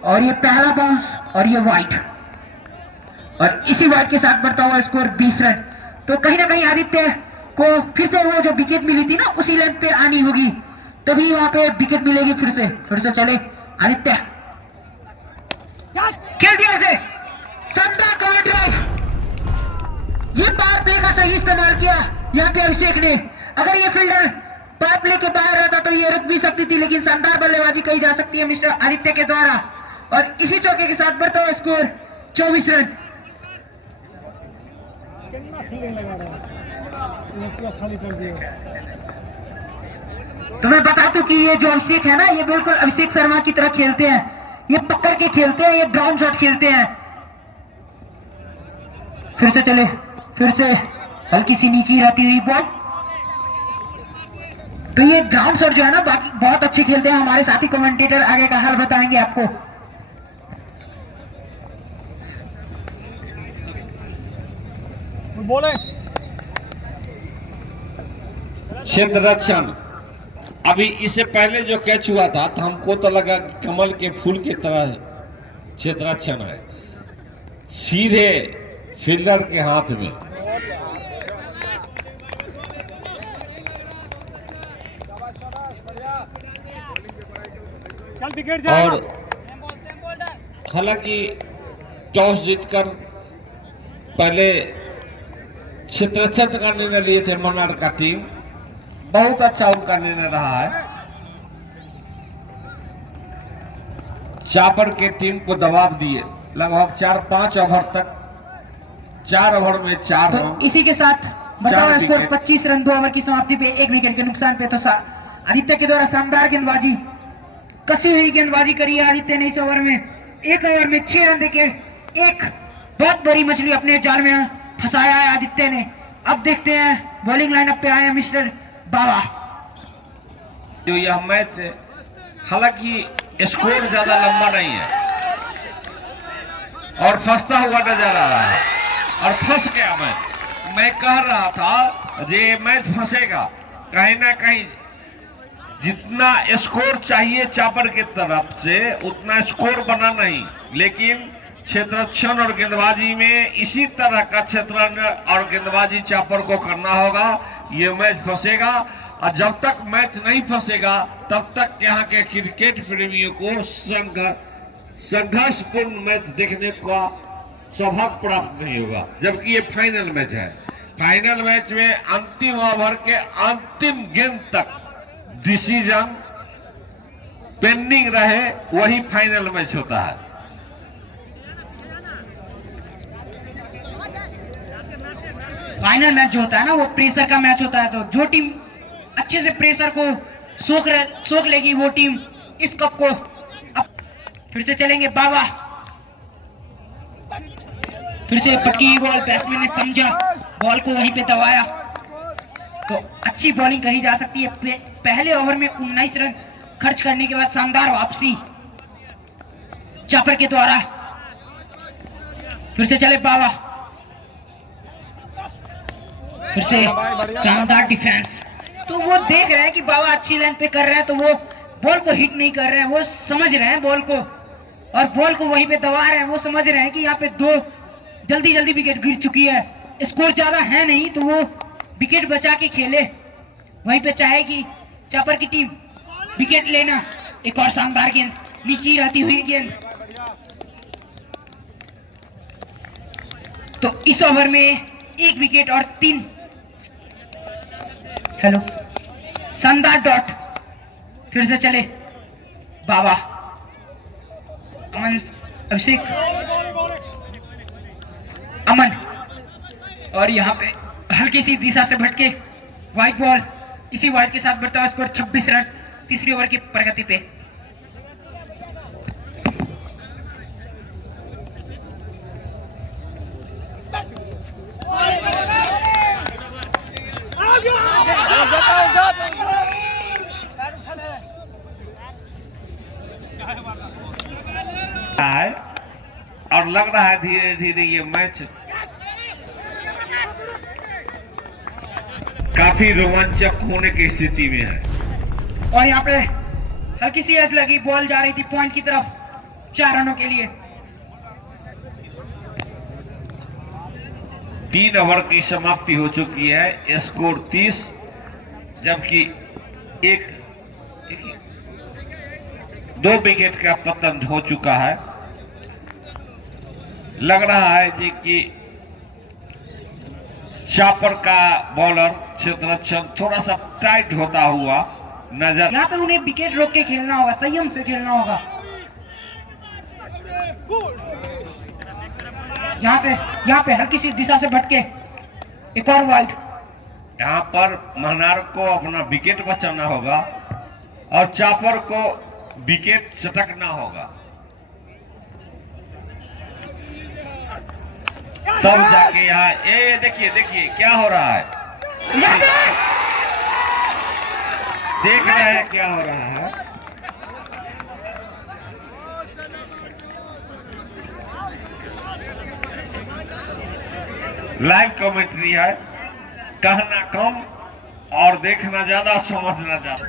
और ये पहला बाउंस और ये वाइट, और इसी वाइट के साथ बढ़ता हुआ स्कोर 20 रन। तो कहीं ना कहीं आदित्य को फिर से वो जो विकेट मिली थी ना उसी लेंथ पे आनी होगी, तभी वहां पे विकेट मिलेगी। फिर से चले आदित्य, खेल दिया इसे, शानदार कवर ड्राइव, ये पावर प्ले का सही इस्तेमाल किया यहाँ पे अभिषेक ने। अगर ये फील्डर पावर प्ले के बाहर रहता तो ये रुक भी सकती थी, लेकिन शानदार बल्लेबाजी कही जा सकती है मिस्टर आदित्य के द्वारा, और इसी चौके के साथ बढ़ता हुआ स्कोर 24 रन। तो मैं बता दूं कि ये जो अभिषेक है ना, ये बिल्कुल अभिषेक शर्मा की तरह खेलते हैं, ये पकड़ के खेलते हैं, ये ग्राउंड शॉट खेलते हैं। फिर से चले, फिर से हल्की सी नीचे रहती हुई बॉल, तो ये ग्राउंड शॉट जो है ना बाकी बहुत अच्छे खेलते हैं। हमारे साथी कमेंटेटर आगे का हाल बताएंगे आपको। बोले क्षेत्र रक्षण, अभी इससे पहले जो कैच हुआ था तो हमको तो लगा कि कमल के फूल की तरह क्षेत्र रक्षण है, सीधे फील्डर के हाथ में। और हालांकि टॉस जीतकर पहले क्षेत्ररक्षण का निर्णय लिए थे मन्नार का टीम, बहुत अच्छा उनका निर्णय रहा है। चापर के टीम को दबाव दिए लगभग 4-5 ओवर तक, 4 ओवर में 4 तो रन। इसी के साथ बताओ स्कोर 25 रन 2 ओवर की समाप्ति पे 1 विकेट के नुकसान पे। तो आदित्य के द्वारा शानदार गेंदबाजी, कसी हुई गेंदबाजी करी है आदित्य ने इस ओवर में। 1 ओवर में 6 रन देके एक बहुत बड़ी मछली अपने जाल में फंसाया है आदित्य ने। अब देखते हैं बॉलिंग लाइनअप पे आए हैं मिस्टर बाबा। जो यह मैच है, हालांकि स्कोर ज्यादा लंबा नहीं है और फंसता हुआ नजर आ रहा है, और फंस गया मैं कह रहा था ये मैच फंसेगा कहीं ना कहीं। जितना स्कोर चाहिए चापर की तरफ से उतना स्कोर बना नहीं, लेकिन क्षेत्ररक्षण और गेंदबाजी में इसी तरह का क्षेत्र और गेंदबाजी चापर को करना होगा, ये मैच फंसेगा। और जब तक मैच नहीं फंसेगा तब तक यहाँ के क्रिकेट प्रेमियों को संघर्षपूर्ण मैच देखने का सौभाग्य प्राप्त नहीं होगा, जबकि ये फाइनल मैच है। फाइनल मैच में अंतिम ओवर के अंतिम गेंद तक डिसीजन पेंडिंग रहे, वही फाइनल मैच होता है। फाइनल मैच जो होता है ना वो प्रेशर का मैच होता है, तो जो टीम अच्छे से प्रेशर को सोख लेगी वो टीम इस कप को। अब फिर से चलेंगे बाबा, फिर से पटकी बॉल, बैट्समैन ने समझा, बॉल को वहीं पे दबाया, तो अच्छी बॉलिंग कही जा सकती है। पहले ओवर में 19 रन खर्च करने के बाद शानदार वापसी चापर के द्वारा। फिर से चले बाबा, फिर से शानदार डिफेंस। तो वो देख रहे हैं कि बाबा अच्छी लाइन पे कर रहे हैं, तो वो बॉल को हिट नहीं कर रहे हैं, वो समझ रहे हैं बॉल को और बॉल को वहीं पे दबा रहे हैं। वो समझ रहे हैं कि यहाँ पे 2 जल्दी विकेट गिर चुकी है, स्कोर ज्यादा है नहीं, तो वो विकेट बचा के खेले, वहीं पे चाहेगी चापर की टीम विकेट लेना। एक और शानदार गेंद, नीचे रहती हुई गेंद। तो इस ओवर में 1 विकेट और 3 शानदार डॉट। फिर से चले बाबा, अमन, अभिषेक, अमन, और यहाँ पे हल्की सी दिशा से भटके व्हाइट बॉल, इसी व्हाइट के साथ बढ़ता हुआ स्कोर 26 रन तीसरी ओवर की प्रगति पे। है और लग रहा है धीरे धीरे ये मैच काफी रोमांचक होने की स्थिति में है। और यहाँ पे हल्की सी एज लगी, बॉल जा रही थी पॉइंट की तरफ 4 रनों के लिए। 3 ओवर की समाप्ति हो चुकी है, स्कोर 30, जबकि 2 विकेट का पतन हो चुका है। लग रहा है जी कि चापर का बॉलर क्षेत्ररक्षण थोड़ा सा टाइट होता हुआ नजर। यहाँ पे उन्हें विकेट रोक के खेलना होगा, संयम से खेलना होगा। यहाँ पे हल्की सी दिशा से भटके एक और वाइड। यहाँ पर महनार को अपना विकेट बचाना होगा और चापर को विकेट चटकना होगा, तब जाके यहाँ ये देखिए क्या हो रहा है, देख रहे हैं क्या हो रहा है। लाइव कमेंट्री है, कहना कम और देखना ज्यादा, समझना ज्यादा।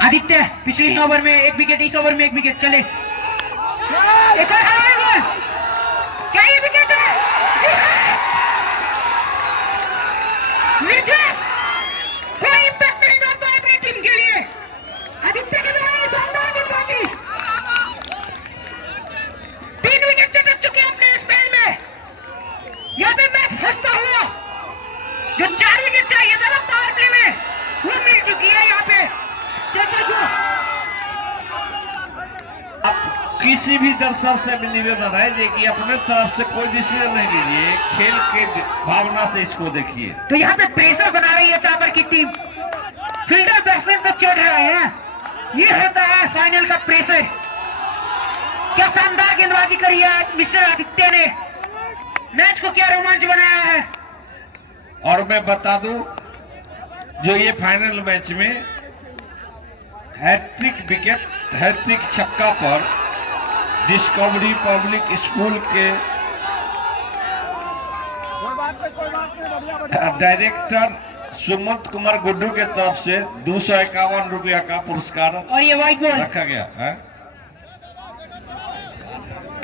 आदित्य पिछले ओवर में 1 विकेट, इस ओवर में 1 विकेट चले। एक और है, क्या ये विकेट है? कोई इम्पैक्ट नहीं डालता है अपनी टीम के लिए। आदित्य के द्वारा शानदार गेंदबाजी, 3 विकेट चटक चुके हैं अपने स्पेल में। यहाँ पे मैच हंसता हुआ, जो 4 विकेट चाहिए था ना पावर प्ले में, वो मिल चुकी है यहाँ पे। किसी भी दर्शक से भी निवेदन है जी कि अपने तरफ से कोई डिसीजन नहीं लीजिए, खेल के भावना से इसको देखिए। तो यहाँ पे प्रेशर बना रही है चापर की टीम, फील्डर बैट्समैन पे चढ़ रहे हैं। ये होता है फाइनल का प्रेशर। क्या शानदार गेंदबाजी करी है मिस्टर आदित्य ने, मैच को क्या रोमांच बनाया है। और मैं बता दूं, जो ये फाइनल मैच में हैट्रिक विकेट, हैट्रिक छक्का पर डिस्कवरी पब्लिक स्कूल के डायरेक्टर सुमंत कुमार गुड्डू के तरफ से 251 रुपया का पुरस्कार और ये व्हाइट बॉल रखा गया है।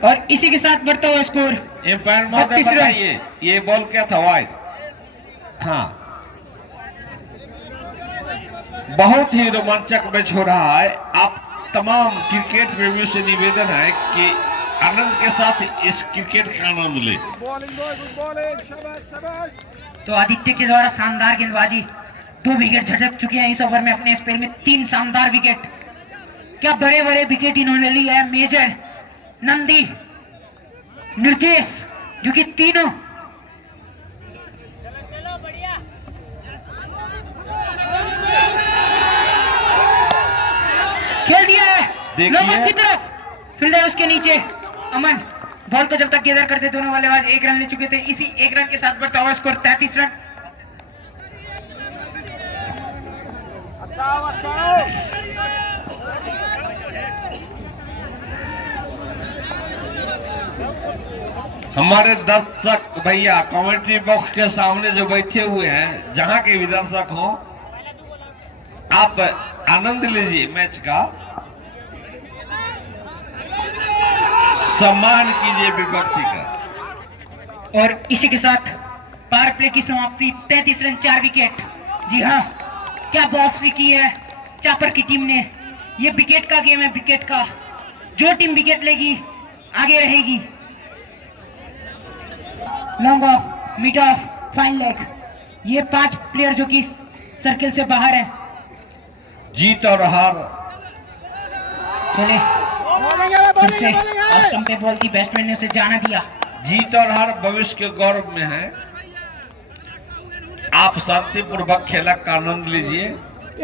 और इसी के साथ बढ़ता हुआ स्कोर। एम्पायर महोदय बताइए, ये बॉल क्या था? वाइड। हाँ, बहुत ही रोमांचक मैच हो रहा है। आप तमाम क्रिकेट प्रेमियों से निवेदन है कि आनंद के साथ इस क्रिकेट का आनंद ले। तो आदित्य के द्वारा शानदार गेंदबाजी, 2 विकेट झटक चुके हैं इस ओवर में अपने स्पेल में, 3 शानदार विकेट। क्या बड़े बड़े विकेट इन्होंने लिए हैं, मेजर, नंदी, निर्देश, जो कि तीनों खेल दिया है लोगों की तरफ। फील्डर उसके नीचे अमन बॉल को जब तक गेदर करते दोनों बल्लेबाज 1 रन ले चुके थे। इसी 1 रन के साथ बढ़ता हुआ स्कोर 33 रन। हमारे दर्शक भैया कमेंट्री बॉक्स के सामने जो बैठे हुए हैं, जहां के भी दर्शक हो, आप आनंद लीजिए मैच का, सम्मान कीजिए विपक्षी का। और इसी के साथ पावर प्ले की समाप्ति, 33 रन 4 विकेट। जी हाँ, क्या वापसी की है चापर की टीम ने। ये विकेट का गेम है, विकेट का। जो टीम विकेट लेगी आगे रहेगी। Long off, mid of, fine leg, ये 5 प्लेयर जो कि सर्किल से बाहर हैं। जीत और हार चले फिर से ऑफ स्टंप पे बॉल की बैट्समैन ने उसे जाना दिया। जीत और हार भविष्य के गौरव में है। आप शांतिपूर्वक खेला का आनंद लीजिए।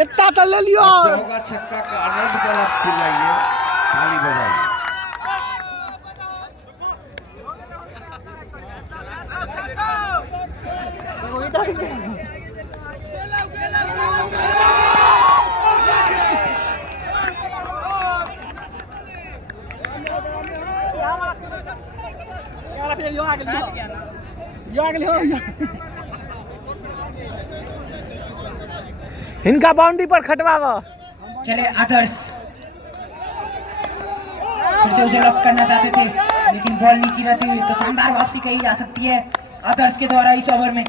इतना तो ले लियो। चौका छक्का का आनंद पर आप खिलाइए, ताली बजाइए। इनका बाउंड्री पर खटवाओ। चले आदर्श फिर से उसे लॉक करना चाहते थे, लेकिन बॉल नीचे रहती हुई तो शानदार वापसी कही जा सकती है आदर्श के द्वारा इस ओवर में।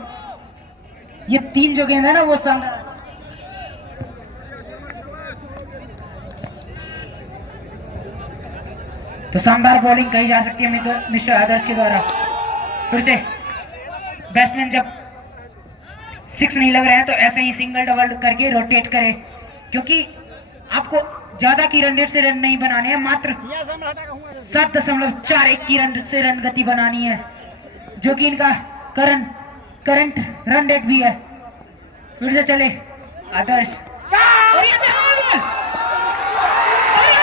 ये 3 जो गेंद है ना वो शानदार। तो शानदार बॉलिंग कही जा सकती है मिस्टर आदर्श के द्वारा। फिर से बैट्समैन जब 6 नहीं लग रहे हैं तो ऐसे ही सिंगल डबल करके रोटेट करे, क्योंकि आपको ज्यादा की रन रेट से रन नहीं बनाने हैं, मात्र 7.41 की रन से रन गति बनानी है, जो कि इनका करंट रन रेट भी है। फिर से चले आदर्श और ये बॉल! और ये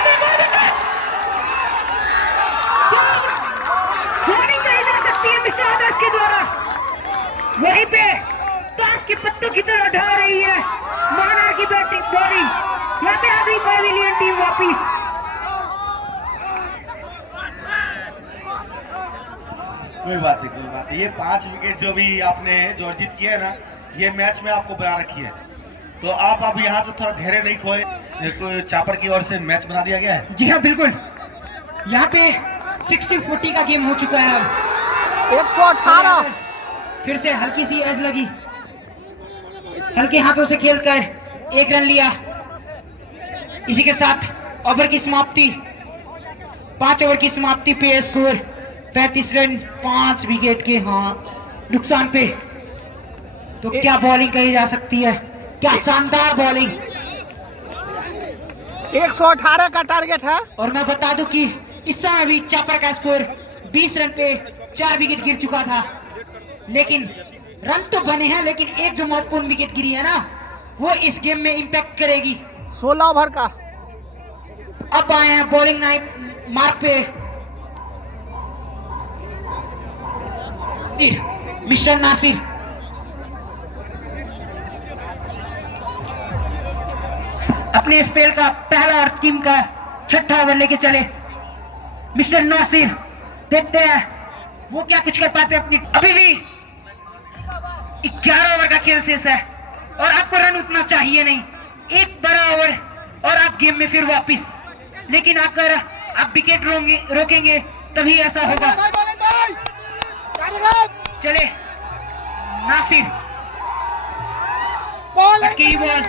बॉलिंग कही जा सकती है मिस्टर आदर्श के द्वारा। वहीं पे ताश के पत्तों की तरह ढा रही है माना की बैटिंग बॉलिंग। यहाँ पे अभी पैविलियन टीम वापिस। कोई बात नहीं। ये 5 विकेट जो भी आपने जो अर्जित किए है ना, ये मैच में आपको बना रखी है, तो आप अब यहाँ से थोड़ा धैर्य नहीं खोए। कोई चापर की ओर से मैच बना दिया गया है। जी हाँ बिल्कुल, यहाँ पे 60-40 का गेम हो चुका है। 118। फिर से हल्की सी एज लगी, हल्के हाथों से खेलकर 1 रन लिया। इसी के साथ ओवर की समाप्ति, 5 ओवर की समाप्ति पे स्कोर 35 रन 5 विकेट के नुकसान पे। तो क्या बॉलिंग कही जा सकती है, क्या शानदार बॉलिंग। 118 का टारगेट है। और मैं बता दूं कि इस समय भी चापर का स्कोर 20 रन पे 4 विकेट गिर चुका था, लेकिन रन तो बने हैं, लेकिन एक जो महत्वपूर्ण विकेट गिरी है ना, वो इस गेम में इंपैक्ट करेगी। 16 ओवर का। अब आए हैं बॉलिंग नाइट मार्क पे मिस्टर नासिर। अपने स्पेल का पहला और टीम का 6ठा ओवर लेके चले मिस्टर नासिर। देखते हैं वो क्या कुछ कर पाते अपनी। अभी भी 11 ओवर का खेल शेष है और आपको रन उतना चाहिए नहीं। एक बड़ा ओवर और आप गेम में फिर वापिस, लेकिन अगर आप विकेट रोकेंगे तभी ऐसा होगा। चले नासिर की बॉल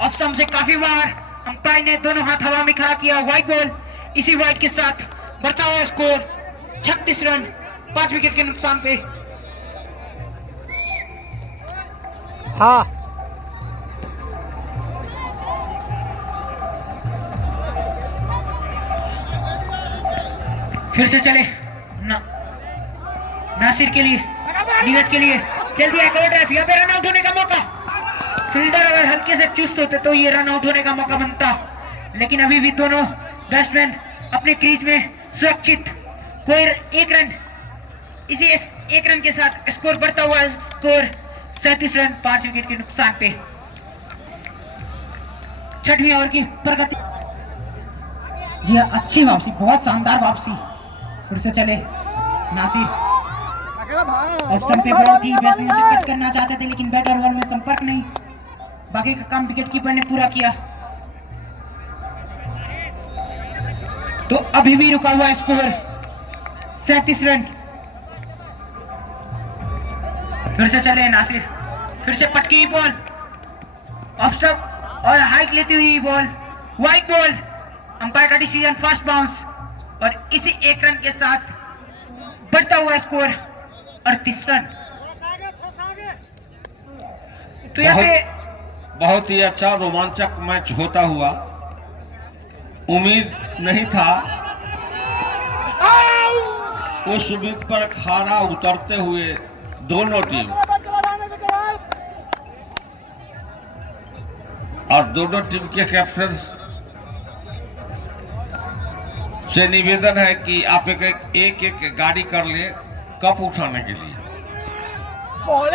ऑफ स्टंप से काफी बार अंपायर ने दोनों हाथ हवा में खड़ा किया। व्हाइट बॉल, इसी व्हाइट के साथ बढ़ता हुआ स्कोर 36 रन 5 विकेट के नुकसान पे। हाँ, फिर से चले नासिर के लिए, नीरज के लिए खेल दिया एक और ड्राइव। यहाँ पे रन आउट होने का मौका। फील्डर अगर हल्के से चुस्त होते तो ये रन आउट होने का मौका बनता, लेकिन अभी भी दोनों बैट्समैन अपने क्रीज में सुरक्षित। कोई 1 रन, इसी 1 रन के साथ स्कोर बढ़ता हुआ स्कोर 37 रन 5 विकेट के नुकसान पे। 6वीं ओवर की प्रगति। जी अच्छी वापसी, बहुत शानदार वापसी। फिर से चले नासिर। ऑप्शन पे बॉल थी, बैट्समैन से कट करना चाहते थे, लेकिन बैट और बॉल में संपर्क नहीं। बाकी का काम विकेट कीपर ने पूरा किया। तो अभी भी रुका हुआ स्कोर 37 रन। फिर से चले नासिर। फिर से पटकी बॉल ऑफ स्टंप और हाइट लेती हुई बॉल, वाइड बॉल। अंपायर का डिसीजन फास्ट बाउंस और इसी 1 रन के साथ बढ़ता हुआ स्कोर 38 रन। तो यहाँ पे बहुत ही अच्छा रोमांचक मैच होता हुआ, उम्मीद नहीं था उस उम्मीद पर खाना उतरते हुए दोनों टीम दोनों टीम के कैप्टन से निवेदन है कि आप एक गाड़ी कर ले कप उठाने के लिए।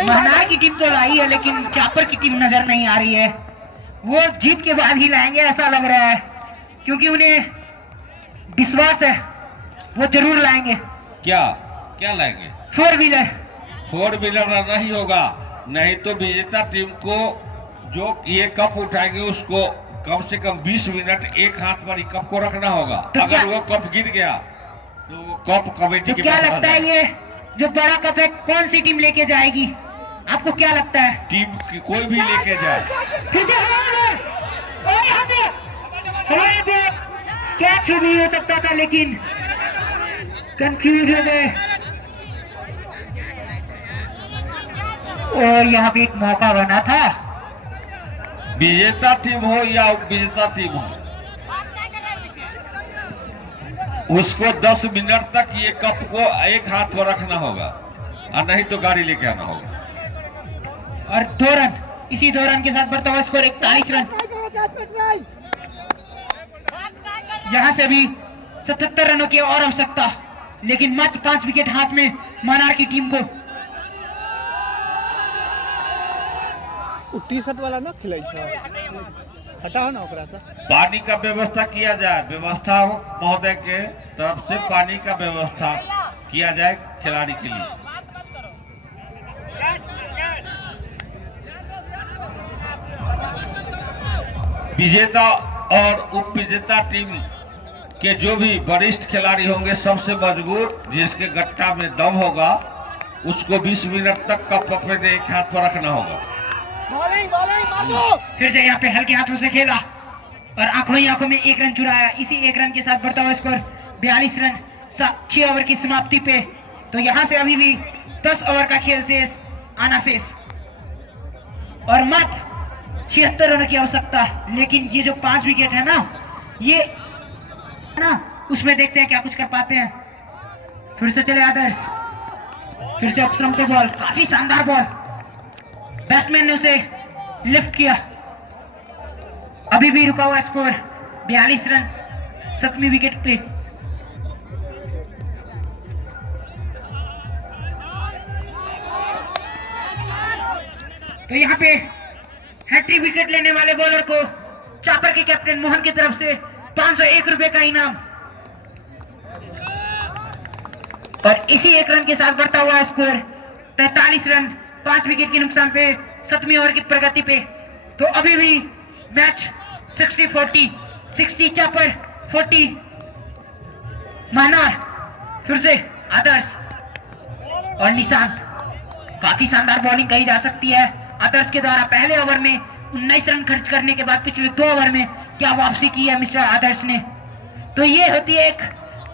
महनार की टीम तो लाई है, लेकिन चापर की टीम नजर नहीं आ रही है। वो जीत के बाद ही लाएंगे ऐसा लग रहा है, क्योंकि उन्हें विश्वास है वो जरूर लाएंगे। क्या क्या लाएंगे? 4 व्हीलर। 4 व्हीलर नहीं होगा, नहीं तो विजेता टीम को जो ये कप उठाएंगे उसको कम से कम 20 मिनट एक हाथ पर ही कप को रखना होगा। तो अगर वो कप गिर गया तो वो कप कमेटी तो के क्या पास लगता है ये जो बड़ा कप है कौन सी टीम लेके जाएगी? आपको क्या लगता है? टीम की कोई भी लेके जाए। फिर से हमारे पे कैच भी हो सकता था, लेकिन कंफ्यूज हो गए और यहाँ पे एक मौका बना था। विजेता टीम हो या विजेता टीम हो, उसको 10 मिनट तक ये कप को एक हाथ पर रखना होगा और नहीं तो गाड़ी लेके आना होगा। और 2 रन, इसी 2 रन के साथ बढ़ता हुआ स्कोर 41 रन। यहां से अभी 77 रनों की और आवश्यकता, लेकिन मात्र 5 विकेट हाथ में मनार की टीम को। टी शर्ट वाला ना खिलाई हटा हो ना ओकरा था। पानी का व्यवस्था किया जाए, व्यवस्था महोदय के तरफ से पानी का व्यवस्था किया जाए खिलाड़ी के लिए। विजेता और उप विजेता टीम के जो भी वरिष्ठ खिलाड़ी होंगे, सबसे मजबूत जिसके गट्टा में दम होगा, उसको 20 मिनट तक कप अपने एक हाथ पर रखना होगा। फिर से यहाँ पे हल्के हाथों से खेला और आंखों ही आंखों में 1 रन चुराया। इसी 1 रन के साथ बढ़ता हुआ स्कोर 42 रन 6 ओवर की समाप्ति पे। तो यहाँ से अभी भी 10 ओवर का खेल शेष आना शेष और मात्र 76 रनों की आवश्यकता। लेकिन ये जो 5 विकेट है ना, ये ना उसमें देखते हैं क्या कुछ कर पाते हैं। फिर से चले आदर्श, फिर से अक्षरम को बॉल, काफी शानदार बॉल, बैट्समैन ने उसे लिफ्ट किया। अभी भी रुका हुआ स्कोर 42 रन 7वीं विकेट पे। तो यहाँ पे हैट्रिक विकेट लेने वाले बॉलर को चापर के कैप्टन मोहन की तरफ से 501 रुपए का इनाम। और इसी 1 रन के साथ बढ़ता हुआ स्कोर 43 रन 5 विकेट के नुकसान पे 7वीं ओवर की प्रगति पे। तो अभी भी मैच 60-40, 60 चापर 40 महनार। फिर से आदर्श और निशांत, काफी शानदार बॉलिंग कही जा सकती है आदर्श के द्वारा। पहले ओवर में 19 रन खर्च करने के बाद पिछले 2 ओवर में क्या वापसी की है मिस्टर आदर्श ने। तो ये होती है एक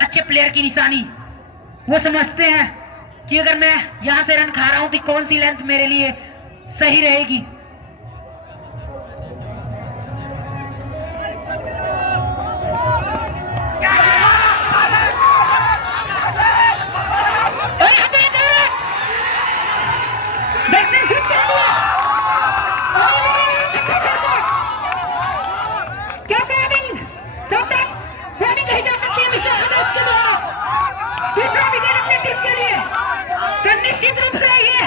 अच्छे प्लेयर की निशानी। वो समझते हैं कि अगर मैं यहां से रन खा रहा हूं तो कौन सी लेंथ मेरे लिए सही रहेगी। निश्चित रूप से ये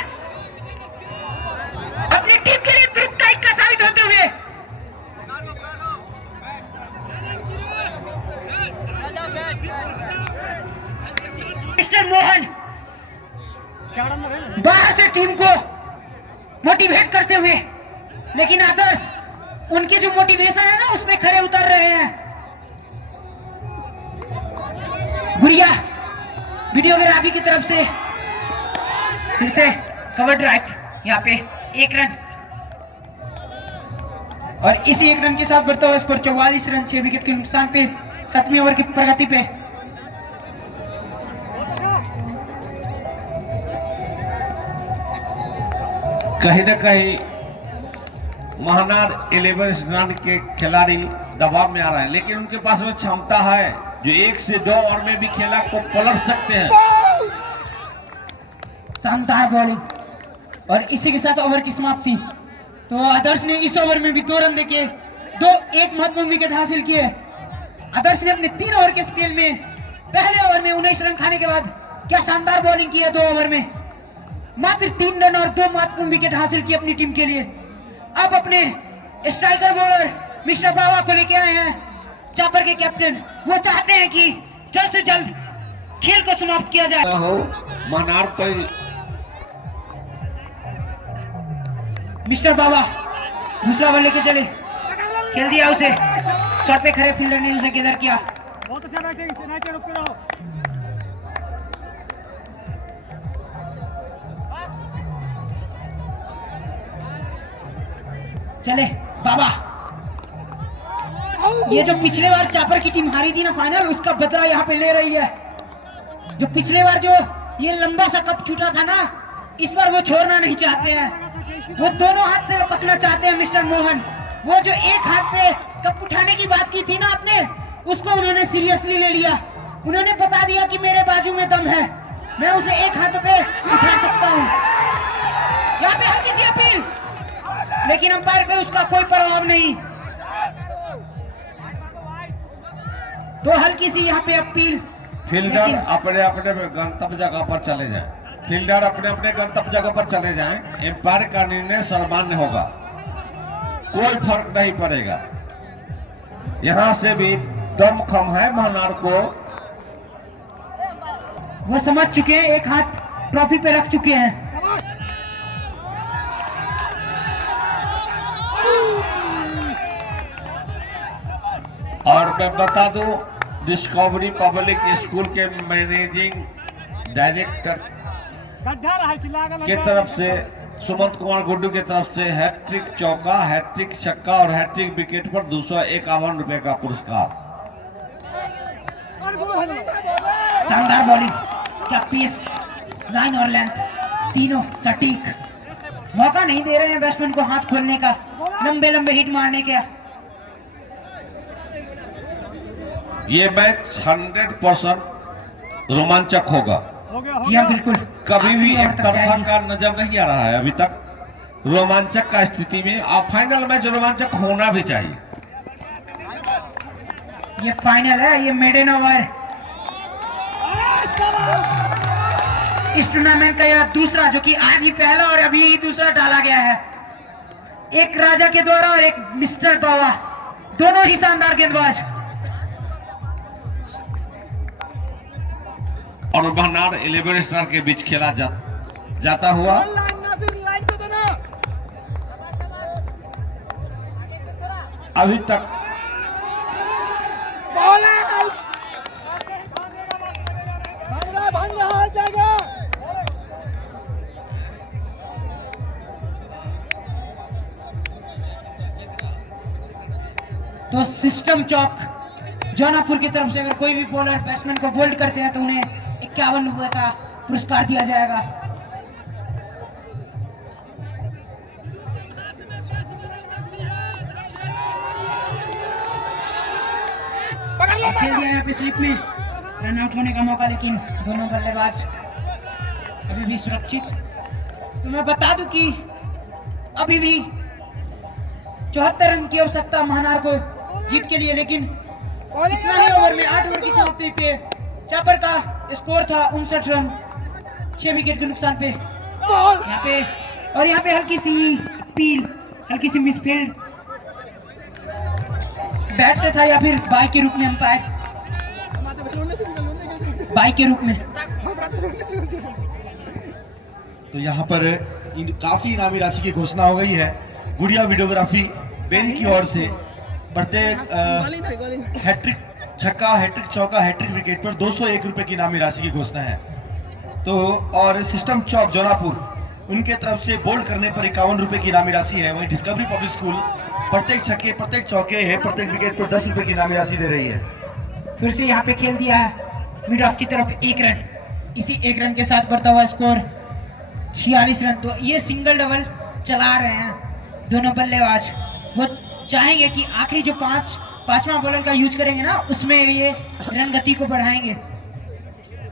अपनी टीम के लिए दुखदायक का साबित होते हुए मिस्टर मोहन बाहर से टीम को मोटिवेट करते हुए, लेकिन आदर्श उनके जो मोटिवेशन है ना उसमें खरे उतर रहे हैं। गुड़िया वीडियोग्राफी की तरफ से फिर से कवर ड्राइव, यहाँ पे 1 रन और इसी 1 रन के साथ बढ़ता हुआ स्कोर 44 रन 6 विकेट के नुकसान पे 7वीं ओवर की प्रगति पे। कहीं न कहीं महनार 11 रन के खिलाड़ी दबाव में आ रहे हैं, लेकिन उनके पास में क्षमता है जो 1 से 2 ओवर में भी खेला को पलट सकते हैं। शानदार बॉलिंग और इसी के साथ ओवर की समाप्ति। तो आदर्श ने इस ओवर में भी 2 रन देके एक महत्वपूर्ण विकेट हासिल किए। आदर्श ने अपने 3 ओवर के स्पेल में पहले ओवर में 19 रन खाने के बाद क्या शानदार बॉलिंग की है। 2 ओवर में मात्र 3 रन और 2 महत्वपूर्ण विकेट हासिल की अपनी टीम के लिए। अब अपने स्ट्राइकर बॉलर मिस्टर बाबा को लेके आए हैं चापर के कैप्टन। वो चाहते हैं कि जल्द से जल्द खेल को समाप्त किया जाए। हो मनार कोई मिस्टर बाबा दूसरा बॉल लेके चले, खेल दिया उसे, शॉट पे खड़े फील्डर ने उसे किधर किया। बहुत अच्छा बैटिंग, नीचे रुकते रहो। चले बाबा, ये जो पिछले बार चापर की टीम हारी थी ना फाइनल, उसका बदला यहाँ पे ले रही है। जो पिछले बार जो ये लंबा सा कप छूटा था ना, इस बार वो छोड़ना नहीं चाहते हैं। वो दोनों हाथ से पकड़ना चाहते हैं मिस्टर मोहन। वो जो एक हाथ पे कप उठाने की बात की थी ना आपने, उसको उन्होंने सीरियसली ले लिया। उन्होंने बता दिया कि मेरे बाजू में दम है, मैं उसे एक हाथ पे उठा सकता हूँ। यहाँ पे हल्की सी अपील, लेकिन अंपायर पे उसका कोई प्रभाव नहीं। तो हल्की सी यहाँ पे अपील। फील्डर अपने अपने गंतव्य जगह पर चले जाएं। फील्डर अपने अपने गंतव्य जगह पर चले जाएं। एम्पायर का निर्णय सर्वमान्य होगा, कोई फर्क नहीं पड़ेगा। यहाँ से भी दमखम है महनार को। वो समझ चुके हैं, एक हाथ ट्रॉफी पे रख चुके हैं। और मैं बता दूं, डिस्कवरी पब्लिक स्कूल के मैनेजिंग डायरेक्टर की तरफ से सुमंत कुमार गुड्डू की तरफ से हैट्रिक चौका, हैट्रिक छक्का और हैट्रिक विकेट पर 251 रुपए का पुरस्कार। शानदार बॉलिंग, क्या पेस, लाइन और लेंथ तीनों सटीक। मौका नहीं दे रहे हैं बैट्समैन को हाथ खोलने का, लंबे लंबे हिट मारने के। ये मैच 100% रोमांचक होगा। जी हाँ बिल्कुल, कभी भी एक तरफा का नजर नहीं आ रहा है अभी तक। रोमांचक का स्थिति में अब फाइनल मैच रोमांचक होना भी चाहिए। ये फाइनल है, ये मेडन ओवर इस टूर्नामेंट का यह दूसरा, जो कि आज ही पहला और अभी ही दूसरा डाला गया है। एक राजा के द्वारा और एक मिस्टर बावा, दोनों ही शानदार गेंदबाज। और महनार 11 स्टार के बीच खेला जाता हुआ अभी तक तो सिस्टम चौक जौनापुर की तरफ से अगर कोई भी बॉलर बैट्समैन को बोल्ड करते हैं तो उन्हें 51 रुपए का पुरस्कार दिया जाएगा। खेल दिया यहाँ पे स्लिप में, रन आउट होने का मौका, लेकिन दोनों बल्लेबाज अभी भी सुरक्षित। तो मैं बता दूं कि अभी भी 74 रन की आवश्यकता महनार को जीत के लिए, लेकिन इतना ही ओवर में 8 ओवर की समाप्ति पे चापर का स्कोर था 59 रन 6 विकेट के नुकसान पे। यहाँ पे हल्की सी पील, हल्की सी मिसफील्ड बैट से था या फिर बाई के रूप में, अंपायर बाई के रूप में। तो यहाँ पर काफी इनामी राशि की घोषणा हो गई है। गुड़िया वीडियोग्राफी बेनी की ओर से प्रत्येक हैट्रिक छक्का, हैट्रिक चौका, हैट्रिक विकेट पर 201 रुपए की इनामी राशि की घोषणा है। तो और सिस्टम चौक जौनापुर उनके तरफ से बोल्ड करने पर 51 रुपए की इनामी राशि है। वहीं डिस्कवरी पब्लिक स्कूल प्रत्येक छक्के, प्रत्येक चौके है, प्रत्येक विकेट पर 10 रुपए की इनामी राशि दे रही है। फिर से यहाँ पे खेल दिया है मिड ऑफ की तरफ 1 रन, इसी 1 रन के साथ बढ़ता हुआ स्कोर 46 रन। तो ये सिंगल डबल चला रहे हैं दोनों बल्लेबाज। वो चाहेंगे कि आखिरी जो पांचवा बॉलर का यूज करेंगे ना, उसमें ये रन गति को बढ़ाएंगे।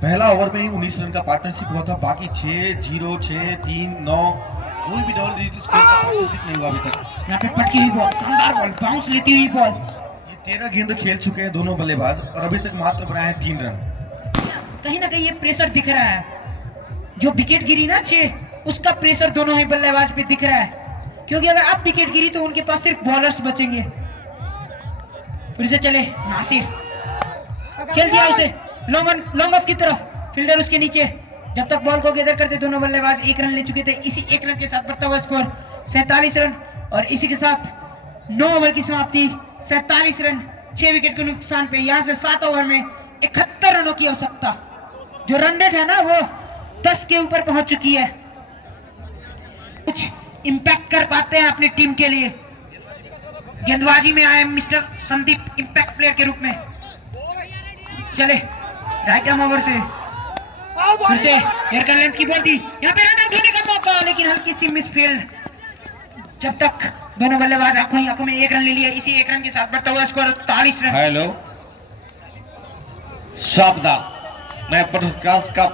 पहला ओवर में ही 19 रन का पार्टनरशिप हुआ था, बाकी 6-0, 6-3, 9 कोई भी डबल डिजिट स्कोर का पार्टनरशिप नहीं हुआ अभी तक। यहाँ पे पटकी हुई बॉल, शानदार बॉल, बाउंस लेती हुई बॉल। ये 13 गेंद खेल चुके हैं दोनों बल्लेबाज और अभी तक मात्र बनाए हैं 3 रन। कहीं ना कहीं ये प्रेशर दिख रहा है, जो विकेट गिरी ना 6, उसका प्रेशर दोनों ही बल्लेबाज पे दिख रहा है, क्योंकि अगर अब विकेट गिरी तो उनके पास सिर्फ बॉलर्स बचेंगे। फिर से चले नासिर, खेल दिया उसे लॉन्ग ऑफ की तरफ, फील्डर उसके नीचे। जब तक बॉल को गैदर करते दोनों बल्लेबाज 1 रन ले चुके थे। इसी 1 रन के साथ बढ़ता हुआ स्कोर 47 रन और इसी के साथ 9 ओवर की समाप्ति, 47 रन 6 विकेट के नुकसान पे। यहां से 7 ओवर में 71 रनों की आवश्यकता, जो रन रेट है ना वो 10 के ऊपर पहुंच चुकी है। कुछ इंपैक्ट कर पाते हैं अपनी टीम के लिए। गेंदबाजी में आए मिस्टर संदीप इंपैक्ट प्लेयर के रूप में। चले राइट आर्म ओवर से फिर से एयर लेंथ की बॉल थी, यहाँ पे रन आउट होने का मौका, लेकिन हल्की सी मिसफील्ड। जब तक दोनों बल्लेबाज आंखों में 1 रन ले लिया। इसी 1 रन के साथ बढ़ता हुआ स्कोर 43 रन। हेलो, सावधान, मैं ब्रॉडकास्ट का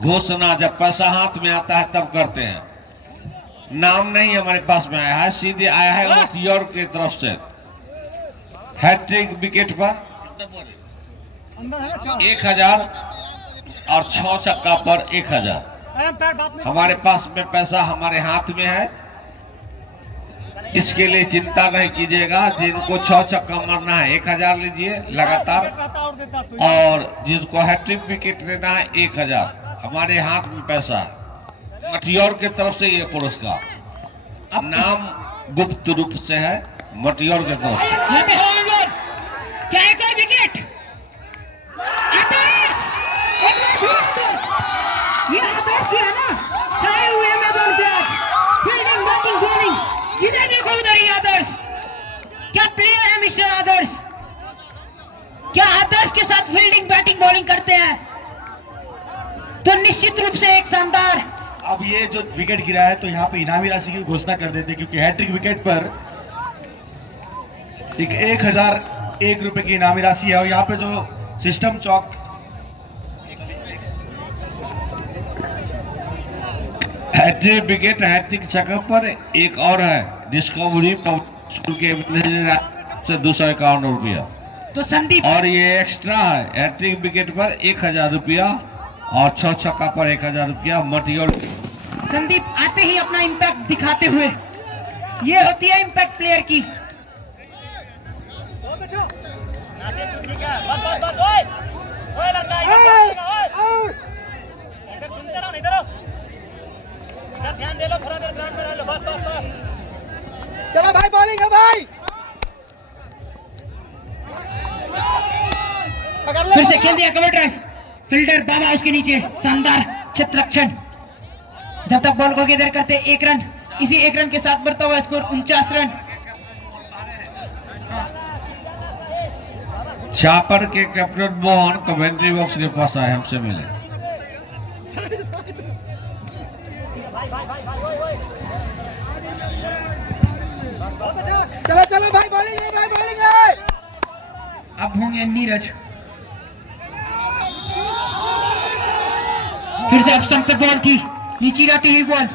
घोषणा जब पैसा हाथ में आता है तब करते हैं। नाम नहीं हमारे पास में आया है, सीधे आया है मटियोर की तरफ से। हैट्रिक विकेट पर 1000 और 6 छक्का पर 1000। हमारे पास में पैसा हमारे हाथ में है, इसके लिए चिंता नहीं कीजिएगा। जिनको 6 छक्का मारना है 1000 लीजिए लगातार, और जिसको हैट्रिक विकेट लेना है 1000। हमारे हाथ में पैसा है, मटियोर की तरफ से ये पुरस्कार। अब नाम गुप्त रूप से है मटियोर की तरफ से। क्या एक और विकेट? ये आदर्श है ना, छाए हुए में बॉल से आज फील्डिंग, बैटिंग, बॉलिंग, जिधर देखो उधर ही आदर्श। क्या प्लेयर है मिस्टर आदर्श, क्या आदर्श के साथ फील्डिंग, बैटिंग, बॉलिंग करते हैं तो निश्चित रूप से एक शानदार। अब ये जो विकेट गिरा है तो यहाँ पे इनामी राशि की घोषणा कर देते, क्योंकि हैट्रिक विकेट पर 1001 रुपए की इनामी राशि है। और यहाँ पे जो सिस्टम चौक हैट्रिक विकेट, हैट्रिक छक्का पर एक और है डिस्कवरी स्कूल के से 251 रुपया। तो संदीप, और ये एक्स्ट्रा है, हैट्रिक विकेट पर 1000 रुपया और 6 छक्का पर 1000 रुपया। मटियोर संदीप आते ही अपना इंपैक्ट दिखाते हुए, ये होती है इंपैक्ट प्लेयर की। ध्यान दे लो, थोड़ा देर ग्राउंड में रह लो, बस बस बस। चलो भाई, बॉलिंग है भाई, फिर से खेल दिया कवर ड्राइव, फील्डर बाबा उसके नीचे, शानदार क्षेत्ररक्षण। जब तक बॉल को गैदर करते 1 रन, इसी 1 रन के साथ बढ़ता हुआ स्कोर 49 रन। चापर के कैप्टन मोहन कमेंट्री बॉक्स के पास आए, हमसे मिले। चलो चलो भाई, बॉलिंग है भाई, बॉलिंग है। अब होंगे नीरज, फिर से ऑप्शन पे बॉल थी, नीचे रहती हुई बॉल,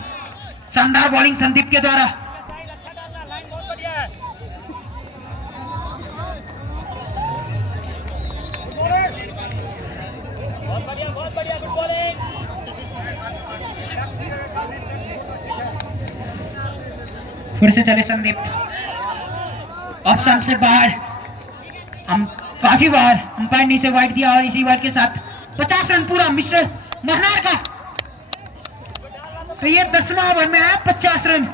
शानदार बॉलिंग संदीप के द्वारा। फिर से चले संदीप, ऑप्शन से बाहर, हम काफी बाहर, अंपायर ने इसे वाइड दिया और इसी वाइड के साथ 50 रन पूरा मिस्टर महनार का। तो ये 10वां ओवर में आया 50 रन।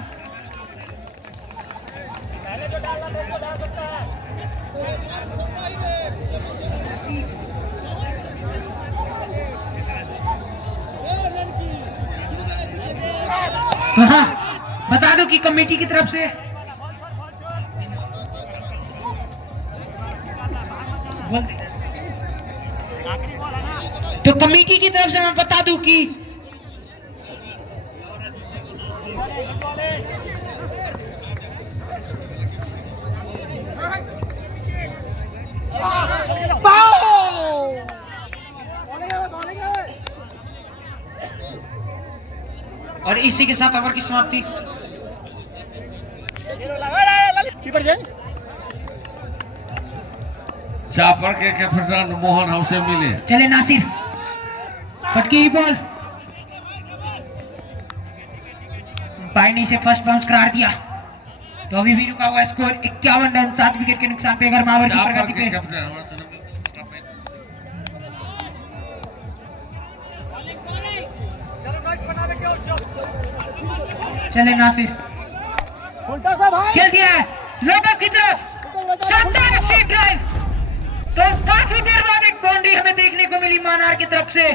हाँ, बता दो कि कमेटी की तरफ से तो कमेटी की तरफ से मैं बता दूं कि और इसी के साथ ओवर की समाप्ति। चापर के कैप्टन मोहन हमसे मिले। चले नासिर, पटकी बॉल, अंपायर ने इसे फर्स्ट बाउंस करार दिया। तो अभी भी रुका हुआ स्कोर 51 रन 7 विकेट के नुकसान पे गरमावर की प्रगति पे। चले नासिर, खेल दिया है लोगों की तरफ, शानदार स्ट्रेट ड्राइव। तो काफी देर बाद एक बाउंड्री हमें देखने को मिली मानार की तरफ से,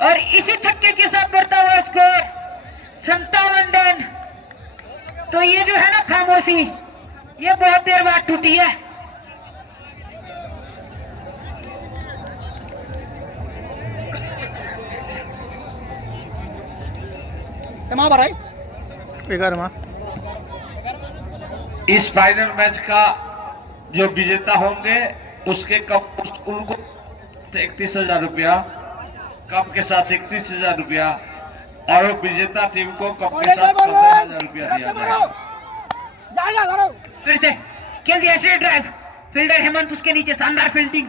और इसी छक्के के साथ बढ़ता हुआ स्कोर 57 रन। तो ये जो है ना खामोशी, ये बहुत देर बाद टूटी है। इस फाइनल मैच का जो विजेता होंगे उसके कप उनको 31,000 रुपया, कप के साथ 31,000 रुपया, और विजेता टीम को कप के साथ 15,000 रुपया दिया जाएगा। फिर से खेल दिया स्ट्रेट ड्राइव, फील्डर हेमंत उसके नीचे, शानदार फील्डिंग।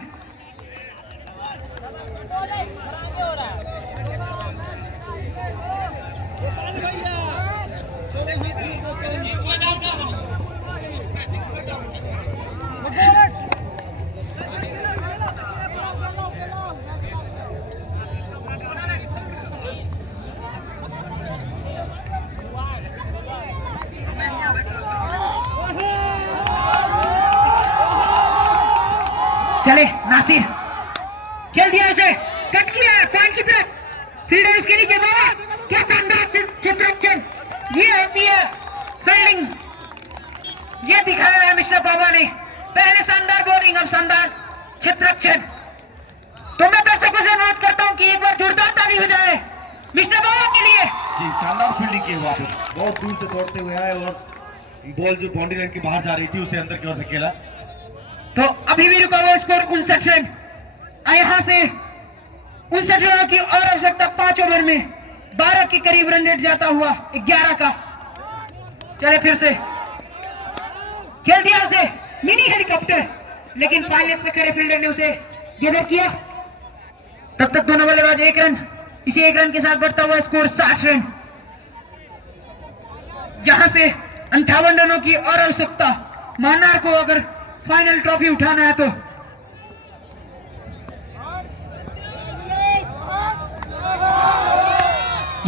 चले नासिर, खेल दिया उसे, कट किया पॉइंट की तरफ, फील्डर उसके नीचे, बाबा क्या शानदार चित्रक्षण, ये होती है फील्डिंग, ये दिखाया है मिस्टर बाबा ने। पहले शानदार बॉलिंग, अब शानदार चित्रक्षण। तो मैं दर्शकों से अनुरोध करता हूं कि एक बार जोरदार ताली हो जाए मिस्टर बाबा के लिए। जी, शानदार फील्डिंग की हुआ, बहुत दूर से दौड़ते हुए आए और बॉल जो बाउंड्री लाइन के बाहर जा रही थी उसे अंदर की ओर धकेला। तो अभी भी रुका हुआ स्कोर 59 रन, यहां से 59 रनों की और आवश्यकता 5 ओवर में 12 के करीब रन रेट जाता हुआ 11 का। चले फिर से, खेल दिया उसे मिनी हेलीकॉप्टर, लेकिन पायलट पे खड़े फील्डर ने उसे गिव किया। तब तक दोनों बल्लेबाज 1 रन, इसी 1 रन के साथ बढ़ता हुआ स्कोर 60 रन, जहां से 58 रनों की और आवश्यकता मानार को अगर फाइनल ट्रॉफी उठाना है। तो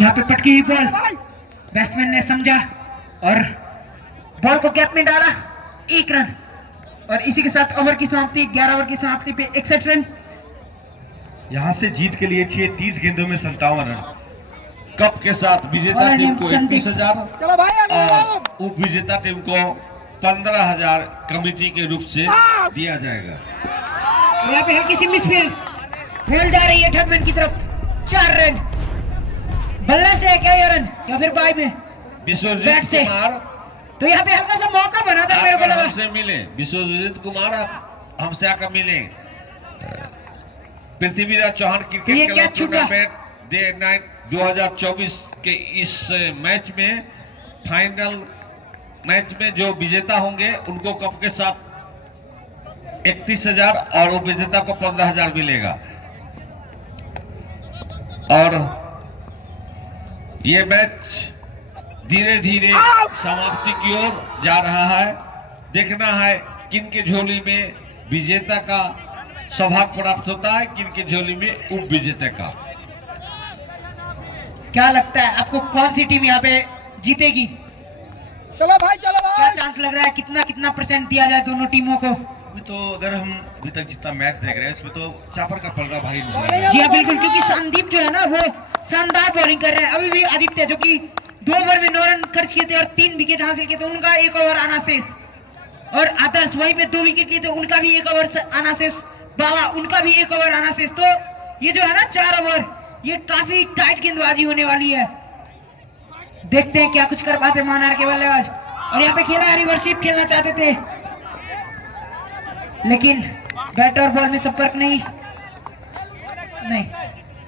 यहां पे पटकी हुई बॉल, बैट्समैन ने समझा और बॉल को कैप में डाला, 1 रन, और इसी के साथ ओवर की समाप्ति, 11 ओवर की समाप्ति पे 61 रन। यहां से जीत के लिए चाहिए 30 गेंदों में 57 रन। कप के साथ विजेता टीम को 31,000 और उप विजेता टीम को 15,000 कमेटी के रूप से दिया जाएगा। यहाँ पे हल्की सी मिसफील्ड, बॉल जा रही है ठगमैन की तरफ, 4 रन, बल्ला से है क्या ये रन या फिर बाई में विश्वजीत कुमार, तो यहाँ पे हल्का सा मौका बना था मेरे को लगा। हमसे मिले विश्वजीत कुमार, हमसे आकर मिले। Prithviraj Chauhan cricket club tournament day 9 2024 के इस मैच में, फाइनल मैच में जो विजेता होंगे उनको कप के साथ 31,000 और उप विजेता को 15,000 मिलेगा। और ये मैच धीरे धीरे समाप्ति की ओर जा रहा है। देखना है किन के झोली में विजेता का सौभाग्य प्राप्त होता है, किन की झोली में उप विजेता का। क्या लगता है आपको, कौन सी टीम यहाँ पे जीतेगी? चलो भाई, चलो क्या भाई। चांस लग रहा है, कितना परसेंट दिया जाए दोनों टीमों को? अभी तो अगर हम अभी तक जितना मैच देख रहे हैं उसमें तो चापर का पलड़ा भाई नजर आ रहा है। जी हाँ बिल्कुल, क्योंकि संदीप जो है ना वो शानदार बॉलिंग कर रहे हैं। अभी भी आदित्य जो कि 2 ओवर में 9 रन खर्च किए थे और 3 विकेट हासिल किए थे, उनका 1 ओवर आना शेष, और आदर्श वहीं पे 2 विकेट लिए थे, उनका भी 1 ओवर आना शेष, बाबा उनका भी 1 ओवर आना शेष। तो ये जो है ना 4 ओवर, ये काफी टाइट गेंदबाजी होने वाली है। देखते हैं क्या कुछ कर पाते मानार के बल्लेबाज। और यहाँ पे खेला है, रिवर्सिप खेलना चाहते थे लेकिन बैट और बॉल में संपर्क नहीं।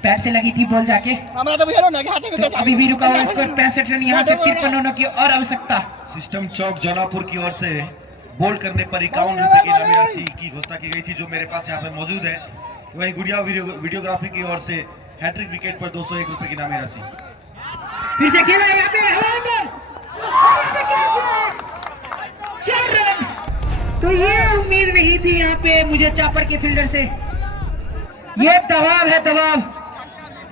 पैर से लगी थी बॉल जाके। हमारा तो भैया ना कि हाथे में तो कैसे अभी भी रुका हुआ स्कोर 65 रन, यहाँ से 53 रनों की और आवश्यकता। सिस्टम चौक जौनापुर की ओर से बोल्ड करने पर 51 रुपए की इनामी राशि की घोषणा की गई थी, जो मेरे पास यहाँ पे मौजूद है। वहीं गुड़िया वीडियोग्राफी की ओर से हैट्रिक विकेट पर 201 रुपए की इनामी राशि। फिर से खेला यहाँ पे हवा में। 4 रन। तो ये उम्मीद नहीं थी यहाँ पे मुझे चापर के फील्डर से। ये दबाव है, दबाव।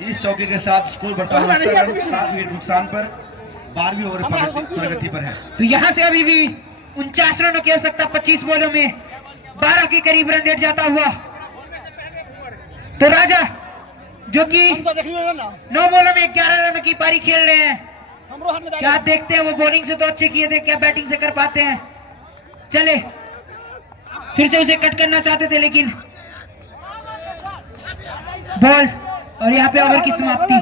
इस चौके के साथ स्कोर बढ़ता हुआ 7 विकेट नुकसान पर 12वीं ओवर प्रगति पर है। तो यहाँ से अभी भी 49 रनों की आवश्यकता 25 बॉलों में 12 के करीब रन रेट जाता हुआ। तो राजा जो कि 9 बॉलों में 11 रनों की पारी खेल रहे हैं, क्या देखते हैं वो बॉलिंग से तो अच्छे किए थे, क्या बैटिंग से कर पाते हैं। चले फिर से उसे कट करना चाहते थे लेकिन बॉल, और यहाँ पे ओवर की समाप्ति।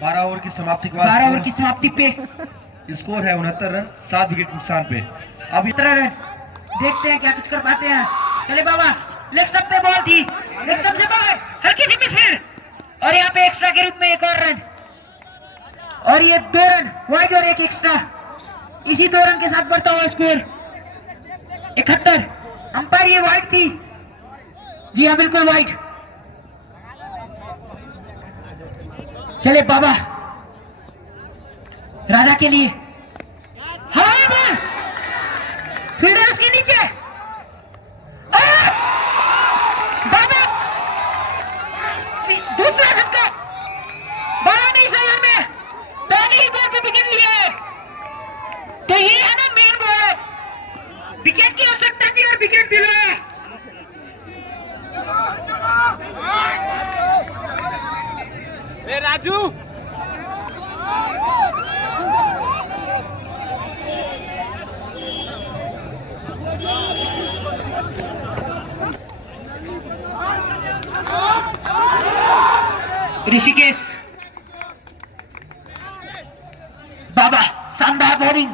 12 ओवर की समाप्ति के 12 ओवर बाद की समाप्ति पे स्कोर है 69 रन 7 विकेट नुकसान पे। अब 17 रन। देखते हैं क्या कुछ कर पाते हैं। चले बाबा, लेग स्टंप पे बॉल थी, लेग स्टंप से बाहर हल्की सी मिसफील्ड, और यहाँ पे एक्स्ट्रा के रूप में एक और रन, और ये 2 रन वाइड और एक एक्स्ट्रा। इसी 2 रन के साथ बढ़ता हुआ स्कोर 71। अंपायर ये वाइड थी, जी हाँ बिल्कुल वाइड। चले बाबा, राजा के लिए हवा में फील्डर उसके नीचे। बाबा दूसरा छक्का, 12 नहीं 7 में पहली ही बॉल पे विकेट लिया है। तो ये है ना मेन बॉल, विकेट की आवश्यकता थी और विकेट दिलाया। राजू ऋषिकेश बाबा, शानदार बॉलिंग।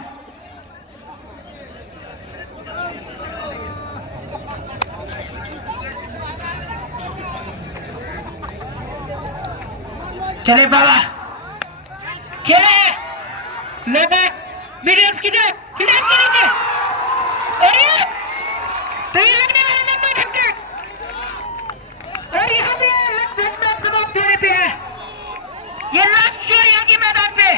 चले बाबा, खेले लोग मीडियम की तरफ, फिल्डर के नीचे, और ये तो ये लगने वाला नंबर छक्का, और यहाँ पे लगभग कदम देने पे है। ये लास्ट शॉट यहाँ के मैदान पे।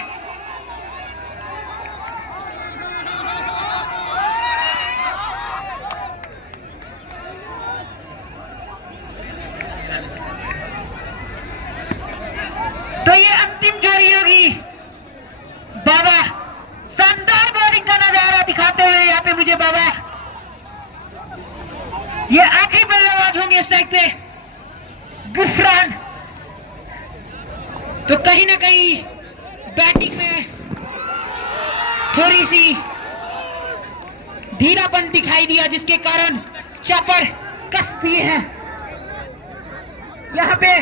तो ये अंतिम जोड़ी होगी। बाबा शानदार बॉलिंग का नजारा दिखाते हुए यहाँ पे मुझे बाबा, ये आखिरी बल्लेबाज होंगे स्ट्राइक पे गुफरान। तो कहीं ना कहीं बैटिंग में थोड़ी सी धीरापन दिखाई दिया, जिसके कारण चापर कस दिए हैं। यहाँ पे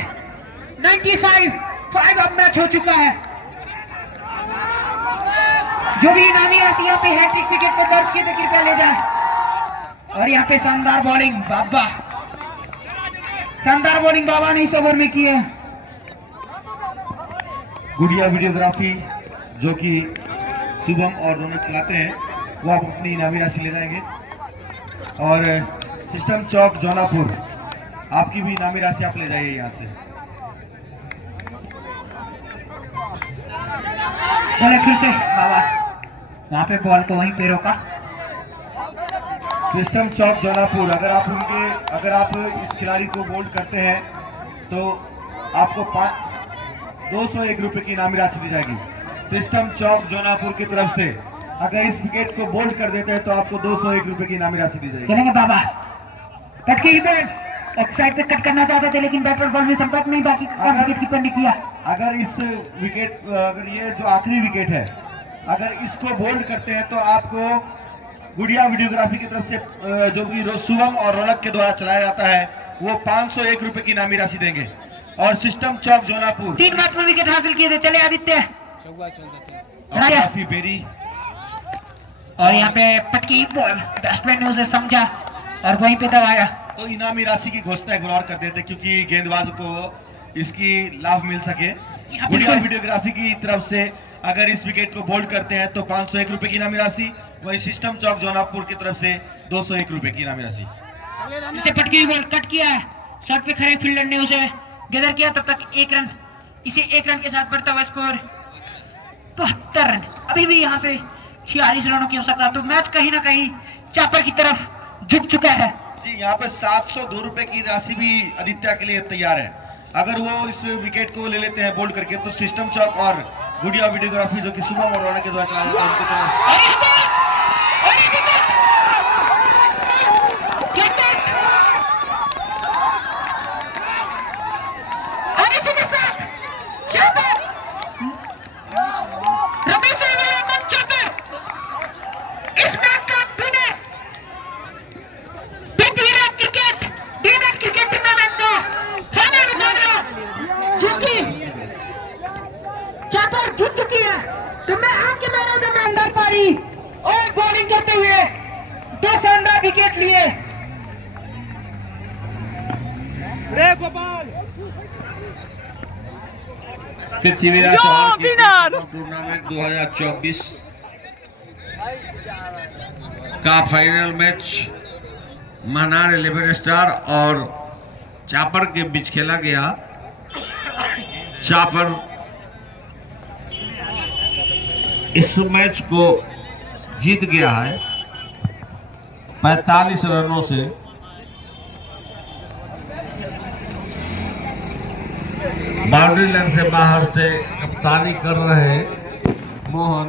95 अब मैच हो चुका है। जो भी इनामी राशि यहाँ पे हैट्रिक विकेट पर दर्ज की तो कृपया ले जाए। और यहाँ पे शानदार बॉलिंग बाबा, शानदार बॉलिंग बाबा ने इस ओवर में की है। गुड़िया वीडियोग्राफी जो कि शुभम और दोनों चलाते हैं, वो आप अपनी इनामी राशि ले जाएंगे। और सिस्टम चौक जौनापुर, आपकी भी इनामी राशि आप ले जाइए यहाँ से। चले फिर से बाबा, वहां पे बॉल को वहीं पे रोका। सिस्टम चौक जौनापुर, अगर आप इस खिलाड़ी को बोल्ड करते हैं तो आपको 201 रुपए की इनामी राशि दी जाएगी। सिस्टम चौक जौनापुर की तरफ से अगर इस विकेट को बोल्ड कर देते हैं तो आपको 201 रुपए की इनामी राशि दी जाएगी। चलेंगे बाबा, कट के ही बैट ऑफसाइड पे कट करना चाहते थे लेकिन बैट और बॉल में संपर्क नहीं, बाकी विकेट कीपर ने किया। अगर ये जो आखिरी विकेट है, अगर इसको बोल्ड करते हैं तो आपको गुड़िया वीडियोग्राफी की तरफ से जो भी शुभम और रौनक के द्वारा चलाया जाता है, वो 501 रुपए की इनामी राशि देंगे। और सिस्टम चौक जौनापुर 3 मैच में विकेट हासिल किए थे। चले आदित्य, काफी बेरी, और यहाँ पे पटकी बॉल, बैट्समैन ने उसे समझा और वहीं पे दबाया। तो इनामी राशि की घोषणा इग्नोर कर देते, क्योंकि गेंदबाज को इसकी लाभ मिल सके। हाँ, गुड़िया बिल्कुल। वीडियोग्राफी की तरफ से अगर इस विकेट को बोल्ड करते हैं तो 501 रुपए की इनामी राशि, वही सिस्टम चौक जौनापुर की तरफ से 201 रुपए की इनामी राशि। इसे पटकी हुई बॉल कट किया है, शॉट पे खड़े फील्डर ने उसे गैदर किया, तब तक 1 रन, इसे 1 रन के साथ बढ़ता हुआ स्कोर 72 रन। अभी भी यहाँ से 46 रनों की आवश्यकता, तो मैच कहीं ना कहीं चापर की तरफ झुक चुका है। जी यहाँ पे 702 रुपए की राशि भी आदित्य के लिए तैयार है। अगर वो इस विकेट को ले लेते हैं बोल्ड करके तो सिस्टम चौक और गुड़िया वीडियोग्राफी जो कि सुबह मोरवाना के द्वारा चलाया जाता है उनकी तरफ चापर जीत चुकी है, तो मैं आज के मैच में अंदर पारी और बॉलिंग करते हुए 2 शानदार विकेट लिए। रे गोपाल पृथ्वीराज चौहान की टूर्नामेंट 2024 का फाइनल मैच महनार 11 स्टार और चापर के बीच खेला गया। चापर इस मैच को जीत गया है 45 रनों से। बाउंड्री लाइन से बाहर से कप्तानी कर रहे मोहन।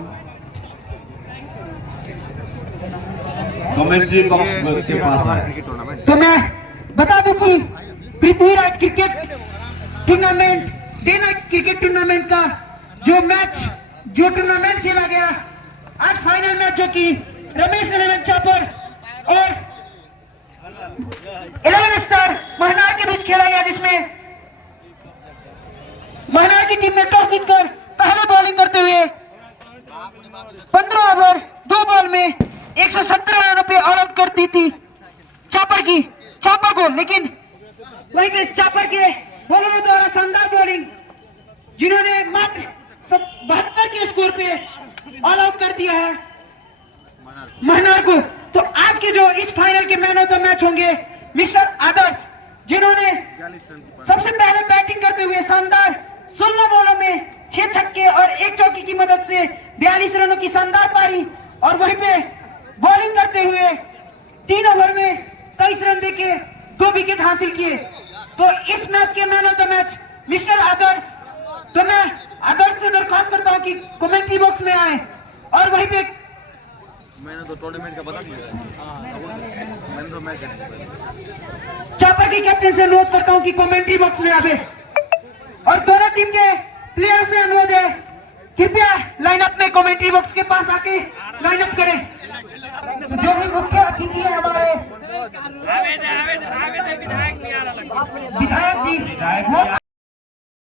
कमेंट्री बॉक्स के पास आए। तो मैं बता दूं कि Prithviraj cricket tournament, day night cricket tournament का जो टूर्नामेंट खेला गया आज फाइनल मैच, जो कि रमेश 11 चापर और 11 स्टार महनार के बीच खेला गया, जिसमें महनार की टीम ने टॉस जीतकर पहले बॉलिंग करते हुए 15 ओवर 2 बॉल में 117 रनों पे ऑल आउट कर दी थी चापर को। लेकिन वहीं पे चापर के बॉलरों द्वारा शानदार बॉलिंग, जिन्होंने मात्र 72 के स्कोर पे ऑल आउट कर दिया है महनार को। तो आज के जो इस फाइनल के मैन ऑफ द मैच होंगे मिस्टर आदर्श, जिन्होंने सबसे पहले बैटिंग करते हुए शानदार 16 बॉलों में 6 छक्के और 1 चौकी की मदद से 42 रनों की शानदार पारी, और वहीं पे बॉलिंग करते हुए 3 ओवर में 23 रन देके 2 विकेट हासिल किए। तो इस मैच के man of the match mister Adarsh. तो मैं आदर्श से दरख्वास्त करता हूं कि कमेंट्री बॉक्स में आए, और वहीं पे मैंने तो टूर्नामेंट का बता दिया। मैंने तो मैच चापर के कैप्टन से अनुरोध करता हूं कि कमेंट्री बॉक्स में आवे, और दोनों टीम के प्लेयर से अनुरोध है कृपया लाइनअप में कमेंट्री बॉक्स के पास आके लाइनअप करें। जो भी मुख्य अतिथि है हमारे विधायक जी